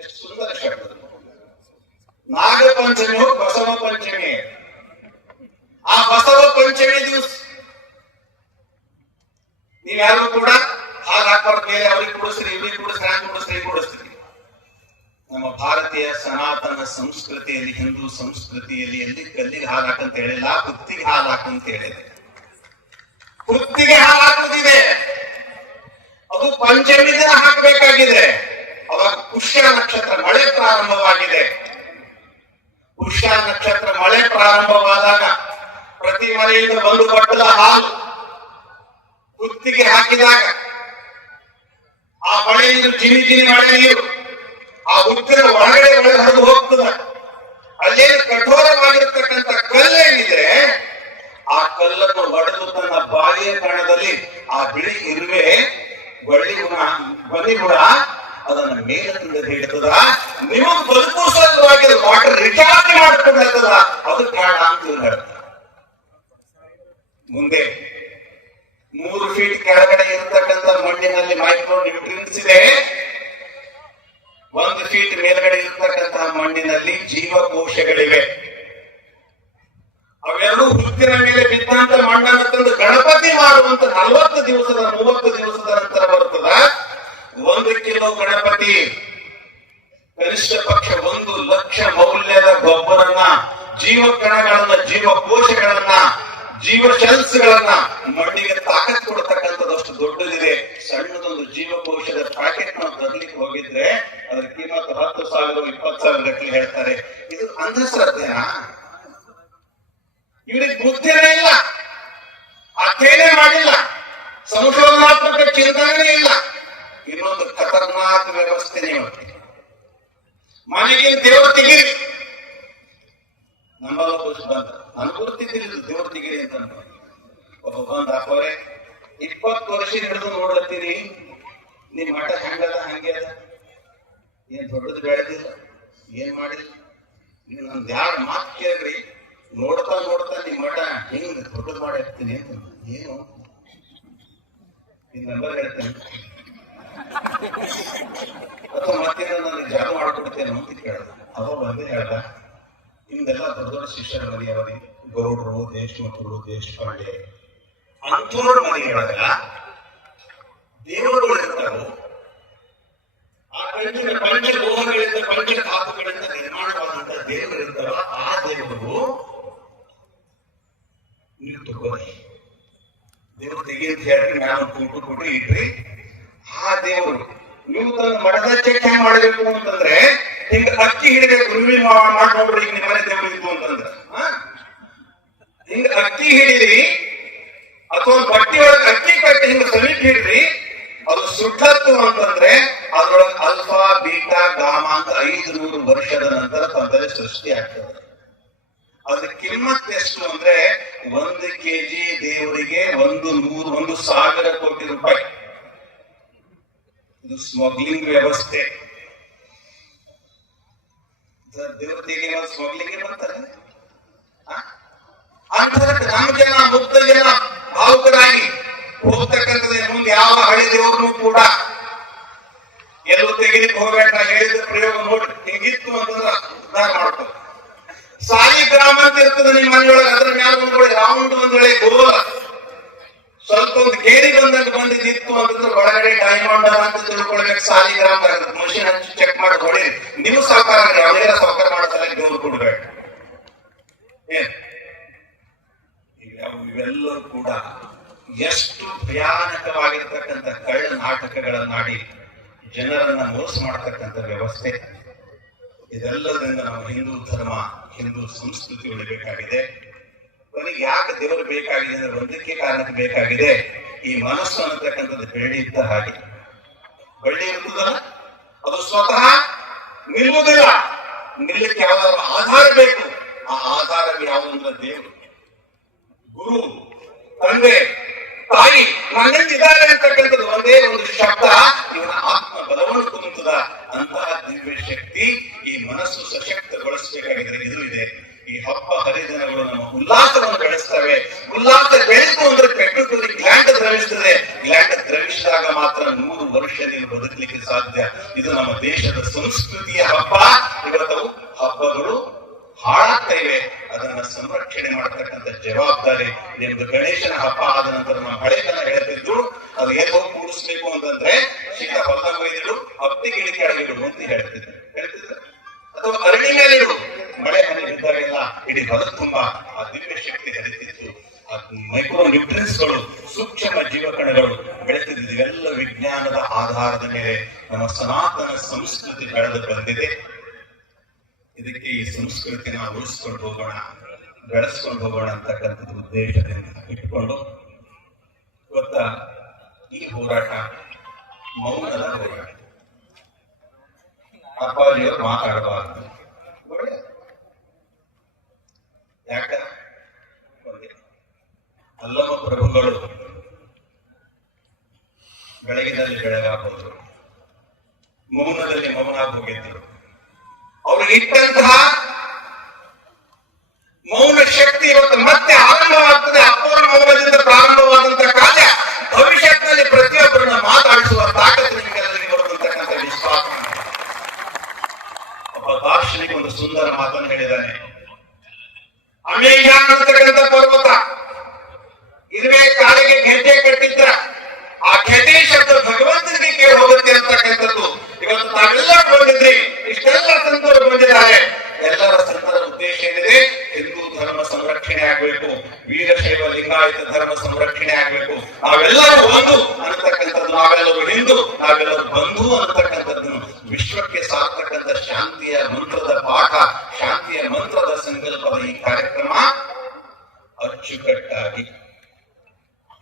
ಎಷ್ಟು ಸುಂದರ ಶಬ್ದ. ನಾಗ ಪಂಚಮಿ ಬಸವ ಪಂಚಮಿ. ಆ ಬಸವ ಪಂಚಮಿ ದಿವಸ ನೀವ್ಯಾರು ಕೂಡ ಹಾಗೆ ಹಾಕೋರ್ ಮೇಲೆ ಅವ್ರಿಗೆ ಕುಡಿಸ್ರಿ, ಇವ್ರಿಗೆ ಕುಡಿಸ್ರಿ, ಹ್ಯಾಂಗ್ ಕುಡಿಸ್ರಿ, ಕುಡಿಸ್ರಿ. ನಮ್ಮ ಭಾರತೀಯ ಸನಾತನ ಸಂಸ್ಕೃತಿಯಲ್ಲಿ, ಹಿಂದೂ ಸಂಸ್ಕೃತಿಯಲ್ಲಿ ಎಲ್ಲಿ ಕಲ್ಲಿಗೆ ಹಾಲು ಹಾಕಂತ ಹೇಳಿಲ್ಲ, ಕುತ್ತಿಗೆ ಹಾಲು ಹಾಕಂತ ಹೇಳಿದೆ. ಕುತ್ತಿಗೆ ಹಾಲು ಹಾಕುತ್ತಿದೆ, ಅದು ಪಂಚಮಿ ದಿನ ಹಾಕಬೇಕಾಗಿದೆ. ಅವಾಗ ಪುಷ್ಯ ನಕ್ಷತ್ರ ಮಳೆ ಪ್ರಾರಂಭವಾಗಿದೆ. ಪುಷ್ಯ ನಕ್ಷತ್ರ ಮಳೆ ಪ್ರಾರಂಭವಾದಾಗ ಪ್ರತಿ ಮನೆಯಿಂದ ಒಂದು ಬಟ್ಟಲ ಹಾಲು ಕುತ್ತಿಗೆ ಹಾಕಿದಾಗ ಆ ಮಳೆ ನೀರು ಜಿನಿ ಜಿನಿ ಮಳೆ ನೀರು ಆ ಹುತ್ತಿನ ಒಳಗಡೆ ಹರಿದು ಹೋಗ್ತದ. ಅಲ್ಲೇನು ಕಠೋರವಾಗಿರ್ತಕ್ಕಂಥ ಕಲ್ಲೇನಿದೆ ಆ ಕಲ್ಲನ್ನು ಹೊಡೆದು ತನ್ನ ಬಾಯಿಯ ಕಣದಲ್ಲಿ ಆ ಬಿಳಿ ಇರುವೆ ಬನ್ನಿ ಕೂಡ ಅದನ್ನ ಮೇಲೆ ತಂದು ಹಿಡಿತದ. ನಿಮಗ್ ಬದುಕು ಸಲುವಾಗಿ ವಾಟರ್ ರಿಚಾರ್ಜ್ ಮಾಡ್ಕೊಂಡಿರ್ತದ, ಅದು ಕಾರಣ ಅಂತ ಹೇಳ್ತಾರೆ. ಮುಂದೆ 3 ಫೀಟ್ ಕೆಳಗಡೆ ಇರತಕ್ಕಂಥ ಮಣ್ಣಿನಲ್ಲಿ ಮೈಕ್ರೋ ನ್ಯೂಟ್ರಿಯನ್ಸ್ ಇದೆ. 1 ಫೀಟ್ ಮೇಲ್ಗಡೆ ಇರತಕ್ಕಂತಹ ಮಣ್ಣಿನಲ್ಲಿ ಜೀವಕೋಶಗಳಿವೆ. ಅವೆರಡೂ ಹುತ್ತಿನ ಮೇಲೆ ಬಿದ್ದಂತ ಮಣ್ಣನ್ನು ತಂದು ಗಣಪತಿ ಮಾಡುವಂತ 40 ದಿವಸದ 30 ದಿವಸದ ನಂತರ ಬರುತ್ತದ 1 ಕಿಲೋ ಗಣಪತಿ. ಕನಿಷ್ಠ ಪಕ್ಷ 1 ಲಕ್ಷ ಮೌಲ್ಯದ ಗೊಬ್ಬರನ್ನ, ಜೀವಕಣಗಳನ್ನ, ಜೀವಕೋಶಗಳನ್ನ, ಜೀವ ಸೆಲ್ಸ್ಗಳನ್ನ ಮಣ್ಣಿಗೆ ತಾಕತ್ ಕೊಡ್ತಕ್ಕಂಥದ್ದು ದೊಡ್ಡದಿದೆ. ಸಣ್ಣದೊಂದು ಜೀವಕೋಶದ ಪ್ಯಾಕೆಟ್ ನಾವು ತರಲಿಕ್ಕೆ ಹೋಗಿದ್ರೆ ಅದ್ರ ಕಿಮ್ಮತ್ತು 10,000 20,000 ಗಟ್ಟಲೆ ಹೇಳ್ತಾರೆ. ಇದು ಅಂಧಶ್ರದ್ಧೆನಾ? ಇವರಿಗೆ ಬುದ್ಧಿನೇ ಇಲ್ಲ, ಅಧ್ಯಯನ ಮಾಡಿಲ್ಲ, ಸಂಶೋಧನಾತ್ಮಕ ಚಿಂತನೆ ಇಲ್ಲ. ಇನ್ನೊಂದು ಖತರ್ನಾಕ್ ವ್ಯವಸ್ಥೆ ಮನೆಗೆ ದೇವರು ತೆಗೀರಿ. ನಮ್ಮಲ್ಲ ಬಂದ ನಾನು ಗೊತ್ತಿದ್ದಿಲ್ಲ ದೇವರು ತೆಗೀರಿ ಅಂತ. ಒಬ್ಬ ಬಂದ್ ಹಾಕೋರೆ 20 ವರ್ಷ ಹಿಡಿದು ನೋಡ್ಲತ್ತೀರಿ, ನಿಮ್ ಮಠ ಹೆಂಗದ ಹಂಗೆ ಅದ, ಏನ್ ದೊಡ್ಡದು ಬೆಳೆದಿಲ್ಲ, ಏನ್ ಮಾಡಿಲ್ಲ. ನೀವು ನಂದು ಯಾರು ಮಾತು ಕೇಳ್ರಿ, ನೋಡ್ತಾ ನೋಡ್ತಾ ನಿಮ್ ಮಠ ಹೆಂಗ್ ದೊಡ್ಡದು ಮಾಡಿರ್ತೀನಿ ಅಂತ. ಏನು ಈ ನಂಬರ್ ಹೇಳ್ತೇನೆ ಅಥವಾ ಮತ್ತೇನೋ ನನಗೆ ಜಾಗ ಮಾಡ್ಕೊಡ್ತೇನೆ ಅಂತ ಕೇಳ್ದ. ಅವ ಬಂದೇ ಹೇಳ್ದ, ನಿಮ್ದೆಲ್ಲ ದೊಡ್ಡ ದೊಡ್ಡ ಶಿಷ್ಯರ ಮನೆಯವರಿ, ಗೌಡರು, ದೇಶಮುಖರು, ದೇಶಪಾಂಡೆ ಅಂಥವ್ರ ಮನೆಯೊಳಗ ದೇವರುಗಳು ಇರ್ತಾರೋ, ಆ ಪಂಚಲೋಹಗಳಿಂದ ಪಂಚಧಾತುಗಳಿಂದ ನಿರ್ಮಾಣವಾದಂತ ದೇವರು ಇರ್ತಾರೋ, ಆ ದೇವರು ನೀವು ತಗೋರಿ, ದೇವರು ತೆಗಿ ಅಂತ ಹೇಳ್ರಿ, ನಾನು ಕೊಟ್ಟು ಇಟ್ರಿ. ಆ ದೇವರು ನೀವು ತನ್ನ ಮಠದ ಚೆಕ್ ಹೆಂಗ್ ಮಾಡಬೇಕು ಅಂತಂದ್ರೆ ಹಿಂಗ ಅಕ್ಕಿ ಹಿಡಿಬೇಕು. ನೀವು ಮಾಡಿ ನೋಡ್ರಿ, ಈಗ ನಿಮ್ಮ ಮನೆ ದೇವರು ಇತ್ತು ಅಂತಂದ್ರೆ ಹಿಂಗ ಅಕ್ಕಿ ಹಿಡಿದ್ರಿ ಅಥವಾ ಬಟ್ಟಿ ಒಳಗೆ ಅಕ್ಕಿ ಕಟ್ಟಿ ಹಿಂಗ ಸಮೀಪ ಹಿಡ್ರಿ, ಅದು ಸುಟ್ಟತ್ತು ಅಂತಂದ್ರೆ ಅದ್ರೊಳಗೆ ಅಲ್ಫಾ, ಬೀಟಾ, ಗಾಮಾ ಅಂತ 500 ವರ್ಷದ ನಂತರ ತಂದರೆ ಸೃಷ್ಟಿ ಆಗ್ತದೆ. ಅದ್ರ ಕಿಮ್ಮತ್ ಎಷ್ಟು ಅಂದ್ರೆ 1 ಕೆಜಿ ದೇವರಿಗೆ 1,100,000 ಕೋಟಿ ರೂಪಾಯಿ. ಇದು ಸ್ಮಗ್ಲಿಂಗ್ ವ್ಯವಸ್ಥೆ. ದೇವತೆಗೆ ಸ್ಮಗ್ಲಿಂಗ್ ಬರ್ತಾರೆ. ಅರ್ಥಕ್ಕೆ ನಮ್ಮ ಜನ, ಮುಕ್ತ ಜನ ಭಾವುಕರಾಗಿ ಹೋಗ್ತಕ್ಕಂಥದ್ದು. ಮುಂದೆ ಯಾವ ಹಳೆ ದೇವ್ರನ್ನು ಕೂಡ ಎಲ್ಲೂ ತೆಗಿಲಿಕ್ಕೆ ಹೋಗ್ಬೇಡ, ಹೇಳಿದ ಪ್ರಯೋಗ ನೋಡ್ರಿ ಹಿಂಗಿತ್ತು ಅಂತಂದ್ರೆ ಉದ್ಧಾರ ಮಾಡ್ತಾರೆ. ಸಾಲಿಗ್ರಾಮ ಅಂತ ಇರ್ತದೆ ನಿಮ್ಮ ಮನೆಯೊಳಗೆ, ಅದ್ರ ಮ್ಯಾಲ ಒಂದ್ಗೊಳ್ಳೆ ರೌಂಡ್, ಒಂದ್ಗೊಳ್ಳೆ ಗೋಲ, ಸ್ವಲ್ಪ ಒಂದು ಕೇರಿ ಬಂದಿತ್ತು ಅಂತಂದ್ರೆ ಒಳಗಡೆ ಡೈಮಂಡ್ ಅಂತ ತಿಳ್ಕೊಳ್ಬೇಕು. ಸಾಲಿಗ್ರಾಮ ಮಷಿನ್ ಹಚ್ಚಿ ಚೆಕ್ ಮಾಡಿ ಹೊಡೀರಿ. ನೀವು ಸಾಕಾರ ಅವರೆಲ್ಲ ಸಾಕಾರ ಮಾಡೋ ಸಲ ದೇವ್ರು ಕೊಡ್ಬೇಕು. ಇವೆಲ್ಲವೂ ಕೂಡ ಎಷ್ಟು ಭಯಾನಕವಾಗಿರ್ತಕ್ಕಂಥ ಕಳ್ಳ ನಾಟಕಗಳನ್ನಾಡಿ ಜನರನ್ನ ಮೋಸ ಮಾಡತಕ್ಕಂಥ ವ್ಯವಸ್ಥೆ. ಇದೆಲ್ಲದರಿಂದ ನಮ್ಮ ಹಿಂದೂ ಧರ್ಮ, ಹಿಂದೂ ಸಂಸ್ಕೃತಿ ಉಳಿಬೇಕಾಗಿದೆ. ಕೊನೆಗೆ ಯಾಕೆ ದೇವರು ಬೇಕಾಗಿದೆ ಅಂದ್ರೆ ಒಂದಕ್ಕೆ ಕಾರಣಕ್ಕೆ ಬೇಕಾಗಿದೆ. ಈ ಮನಸ್ಸು ಅನ್ನತಕ್ಕಂಥದ್ದು ಬೆಳ್ಳಿ ಇದ್ದ ಹಾಗೆ, ಬೆಳ್ಳಿ ಇರ್ತದಲ್ಲ ಅದು ಸ್ವತಃ ನಿಲ್ಲುವುದಿಲ್ಲ. ನಿಲ್ಲಕ್ಕೆ ಯಾವ್ದಾದ್ರು ಆಧಾರ ಬೇಕು. ಆ ಆಧಾರ ಯಾವುದಂದ್ರೆ ದೇವರು, ಗುರು, ತಂದೆ, ತಾಯಿ. ನನ್ನಿಂದ ಇದ್ದಾರೆ ಅಂತಕ್ಕಂಥದ್ದು ಒಂದೇ ಒಂದು ಶಬ್ದ ಇವನ ಆತ್ಮ ಬಲವನ್ನು ತುಂಬುತ್ತದ. ಅಂತಹ ದಿವ್ಯ ಶಕ್ತಿ ಈ ಮನಸ್ಸು ಸಶಕ್ತಗೊಳಿಸಬೇಕಾಗಿದ್ರೆ ಇದು ಇದೆ. ಈ ಹಬ್ಬ ಹರಿದಿನಗಳು ನಮ್ಮ ಉಲ್ಲಾಸವನ್ನು ಬೆಳೆಸ್ತವೆ. ಉಲ್ಲಾಸ ಬೆಳೆದು ಅಂದ್ರೆ ಪ್ರಕೃತಿ ಗ್ಲ್ಯಾಂಡ್ ದ್ರವಿಸ್ತದೆ. ಗ್ಲ್ಯಾಂಡ್ ದ್ರವಿಸಿದಾಗ ಮಾತ್ರ 100 ವರ್ಷ ನೀವು ಬದುಕಲಿಕ್ಕೆ ಸಾಧ್ಯ. ಇದು ನಮ್ಮ ದೇಶದ ಸಂಸ್ಕೃತಿಯ ಹಬ್ಬ. ಇವತ್ತು ಹಬ್ಬಗಳು ಹಾಳಾಗ್ತಾ ಇವೆ. ಅದನ್ನ ಸಂರಕ್ಷಣೆ ಮಾಡತಕ್ಕಂಥ ಜವಾಬ್ದಾರಿ ನಿಮ್ದು. ಗಣೇಶನ ಹಬ್ಬ ಆದ ನಂತರ ನಮ್ಮ ಹಳೆತನ ಹೇಳ್ತಿದ್ರು, ಅದು ಹೇಗೆ ಹೋಗಿ ಕೂಡಿಸ್ಬೇಕು ಅಂತಂದ್ರೆ ಶೀತ ಹೊಲ ಒಯ್ದಿಡು, ಹಬ್ಬಿಗೆ ಇಳಿಕೆ ಅಡಗಿಡು ಅಂತ ಹೇಳ್ತಿದ್ರು. ಅಥವಾ ಅರಳಿ ಮೇಲೆ ಇಡು, ಮಳೆ ಹನಿ ಬಿದ್ದಾಗೆಲ್ಲ ಇಡೀ ಹೊಲ ತುಂಬಾ ಆ ದಿವ್ಯ ಶಕ್ತಿ ಹರಿತಿತ್ತು. ಮೈಕ್ರೋ ನ್ಯೂಟ್ರಿಯನ್ಸ್ಗಳು, ಸೂಕ್ಷ್ಮ ಜೀವಕಣಗಳು ಬೆಳೆತಿದ್ದು. ಇವೆಲ್ಲ ವಿಜ್ಞಾನದ ಆಧಾರದ ಮೇಲೆ ನಮ್ಮ ಸನಾತನ ಸಂಸ್ಕೃತಿ ಬೆಳೆದು ಬಂದಿದೆ. ಇದಕ್ಕೆ ಈ ಸಂಸ್ಕೃತಿನ ಉಳಿಸ್ಕೊಂಡು ಹೋಗೋಣ, ಬೆಳೆಸ್ಕೊಂಡು ಹೋಗೋಣ ಅಂತಕ್ಕಂಥದ್ದು ಉದ್ದೇಶದಿಂದ ಇಟ್ಕೊಂಡು ಗೊತ್ತಾ ಈ ಹೋರಾಟ ಮೌನದ ಹೋರಾಟ. ಅಪ್ಪಾಜಿಯವರು ಮಾತಾಡಬಾರದು. ಯಾಕ ಅಲ್ಲಮ ಪ್ರಭುಗಳು ಬೆಳಗಿನಲ್ಲಿ ಬೆಳಗಾಗೋದ್ರು, ಮೌನದಲ್ಲಿ ಮೌನ ಹೋಗಿದ್ರು. ಅವ್ರಿಗೆ ಇಟ್ಟಂತಹ ಮೌನ ಶಕ್ತಿ ಇವತ್ತು ಮತ್ತೆ ಆರಂಭವಾಗ್ತದೆ. ಅಪೂರ್ಣ ಮೌನದಿಂದ ಪ್ರಾರಂಭವಾದಂತಹ ಕಾರ್ಯ ಭವಿಷ್ಯದಲ್ಲಿ ಪ್ರತಿಯೊಬ್ಬರನ್ನ ಮಾತಾಡಿಸುವ ತಾಕತ್ತು ನಿಮಗೆಲ್ಲರಿಗೆ ಬರುತ್ತಕ್ಕಂಥ ವಿಶ್ವಾಸ. ಒಬ್ಬ ದಾರ್ಶನಿಕ ಒಂದು ಸುಂದರ ಮಾತನ್ನು ಹೇಳಿದ್ದಾನೆ. ಅಮೆಜಾನ್ ಅಂತಕ್ಕಂಥ ಪರ್ವತ ಇದುವೇ ಕಾಲಿಗೆ ಗೆಜ್ಜೆ ಕಟ್ಟಿದ್ರ ಆ ಗೆಜ್ಜೆ ಶಬ್ದ ಭಗವಂತನಿಗೆ ಕೇಳಿ ಹೋಗುತ್ತೆ ಅಂತಕ್ಕಂಥದ್ದು. ಇವತ್ತು ನಾವೆಲ್ಲ ಬಂದಿದ್ರಿ, ಇಷ್ಟೆಲ್ಲ ಸಂತರು ಬಂದಿದ್ದಾರೆ. ಎಲ್ಲರ ಸಂತರ ಉದ್ದೇಶ ಏನಿದೆ? ಹಿಂದೂ ಧರ್ಮ ಸಂರಕ್ಷಣೆ ಆಗ್ಬೇಕು, ವೀರಶೈವ ಲಿಂಗಾಯತ ಧರ್ಮ ಸಂರಕ್ಷಣೆ ಆಗ್ಬೇಕು. ನಾವೆಲ್ಲರೂ ಒಂದು ಅನ್ನತಕ್ಕಂಥದ್ದು, ನಾವೆಲ್ಲರೂ ಹಿಂದೂ, ನಾವೆಲ್ಲರೂ ಬಂಧು ಅನ್ನತಕ್ಕಂಥದ್ದು ವಿಶ್ವಕ್ಕೆ ಸಾರ್ತಕ್ಕಂಥ ಶಾಂತಿಯ ಮಂತ್ರದ ಪಾಠ, ಶಾಂತಿಯ ಮಂತ್ರದ ಸಂಕಲ್ಪದ ಈ ಕಾರ್ಯಕ್ರಮ ಅಚ್ಚುಕಟ್ಟಾಗಿ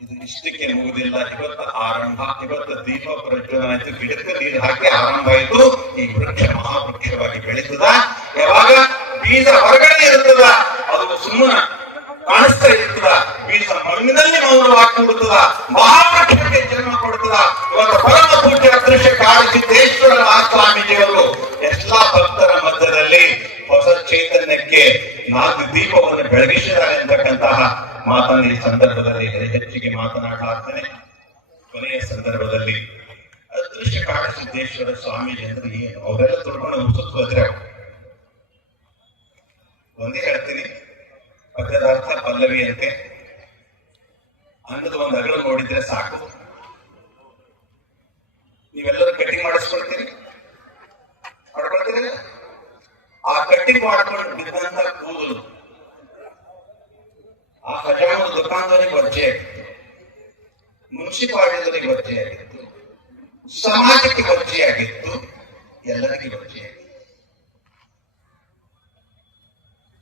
ಇದು ಇಷ್ಟಕ್ಕೆ ಮುಗುದಿಲ್ಲ. ಇವತ್ತು ಆರಂಭ, ಇವತ್ತು ದೀಪ ಪ್ರಜ್ವಲನ ಆಯ್ತು, ಗಿಡಕ್ಕೆ ನೀರು ಹಾಕಿ ಆರಂಭ ಆಯ್ತು. ಈ ವೃಕ್ಷ ಮಹಾವೃಕ್ಷವಾಗಿ ಬೆಳೀತದ. ಯಾವಾಗ ಬೀಜ ಹೊರಗಡೆ ಇರುತ್ತದ, ಅದು ಸುಮ್ಮನೆ ಕಾಣಿಸ್ತಾ ಇರ್ತದ. ಬೀಜ ಮಣ್ಣಿನಲ್ಲಿ ಮೌನವಾಗಿ ಕೂಡುತ್ತದ, ಮಹಾವೃಕ್ಷಕ್ಕೆ ಜನ್ಮ ಕೊಡುತ್ತದ. ಇವತ್ತು ಪರಮ ಪೂಜ್ಯ ಅದೃಶ್ಯ ಕಾಳಸಿದ್ದೇಶ್ವರ ಮಹಾಸ್ವಾಮೀಜಿಯವರು ಎಲ್ಲಾ ಭಕ್ತರ ಮಧ್ಯದಲ್ಲಿ ಹೊಸ ಚೈತನ್ಯಕ್ಕೆ 4 ದೀಪವನ್ನು ಬೆಳಗಿಸಿದ್ದಾರೆ ಅಂತಕ್ಕಂತಹ ಮಾತನ್ನು ಈ ಸಂದರ್ಭದಲ್ಲಿ ಹೆಚ್ಚಿಗೆ ಮಾತನಾಡಲಾಗ್ತೇನೆ. ಕೊನೆಯ ಸಂದರ್ಭದಲ್ಲಿ ಅದೃಶ್ಯ ಕಾಳಸಿದ್ದೇಶ್ವರ ಸ್ವಾಮೀಜಿ ಅಂದ್ರೆ ಏನು? ಅವರೆಲ್ಲ ತುಳ್ಕೊಂಡು ಮುಗಿದ್ರೆ ಒಂದೇ ಹೇಳ್ತೀನಿ. ಪದ್ಯದ ಅರ್ಥ ಪಲ್ಲವಿ ಅಂತೆ. ಅನ್ನದ ಒಂದು ಅಗಲ ನೋಡಿದ್ರೆ ಸಾಕು. ನೀವೆಲ್ಲರೂ ಕಟಿಂಗ್ ಮಾಡಿಸ್ಕೊಳ್ತೀರಿ, ಮಾಡ್ಕೊಳ್ತೀರಿ. ಆ ಕಟಿಂಗ್ ಮಾಡ್ಕೊಂಡು ಬಿದ್ದಂತ ಕೂದಲು ಆ ಹಜಾಮದ ದುಕಾನದವರಿಗೆ ವಜ್ಜೆ ಆಗಿತ್ತು, ಮುನ್ಸಿಪಾಲಿಟಿಯವರಿಗೆ ವಜ್ಜೆ ಆಗಿತ್ತು, ಸಮಾಜಕ್ಕೆ ವಜ್ಜೆ ಆಗಿತ್ತು, ಎಲ್ಲರಿಗೆ ವಜ್ಜೆ ಆಗಿತ್ತು.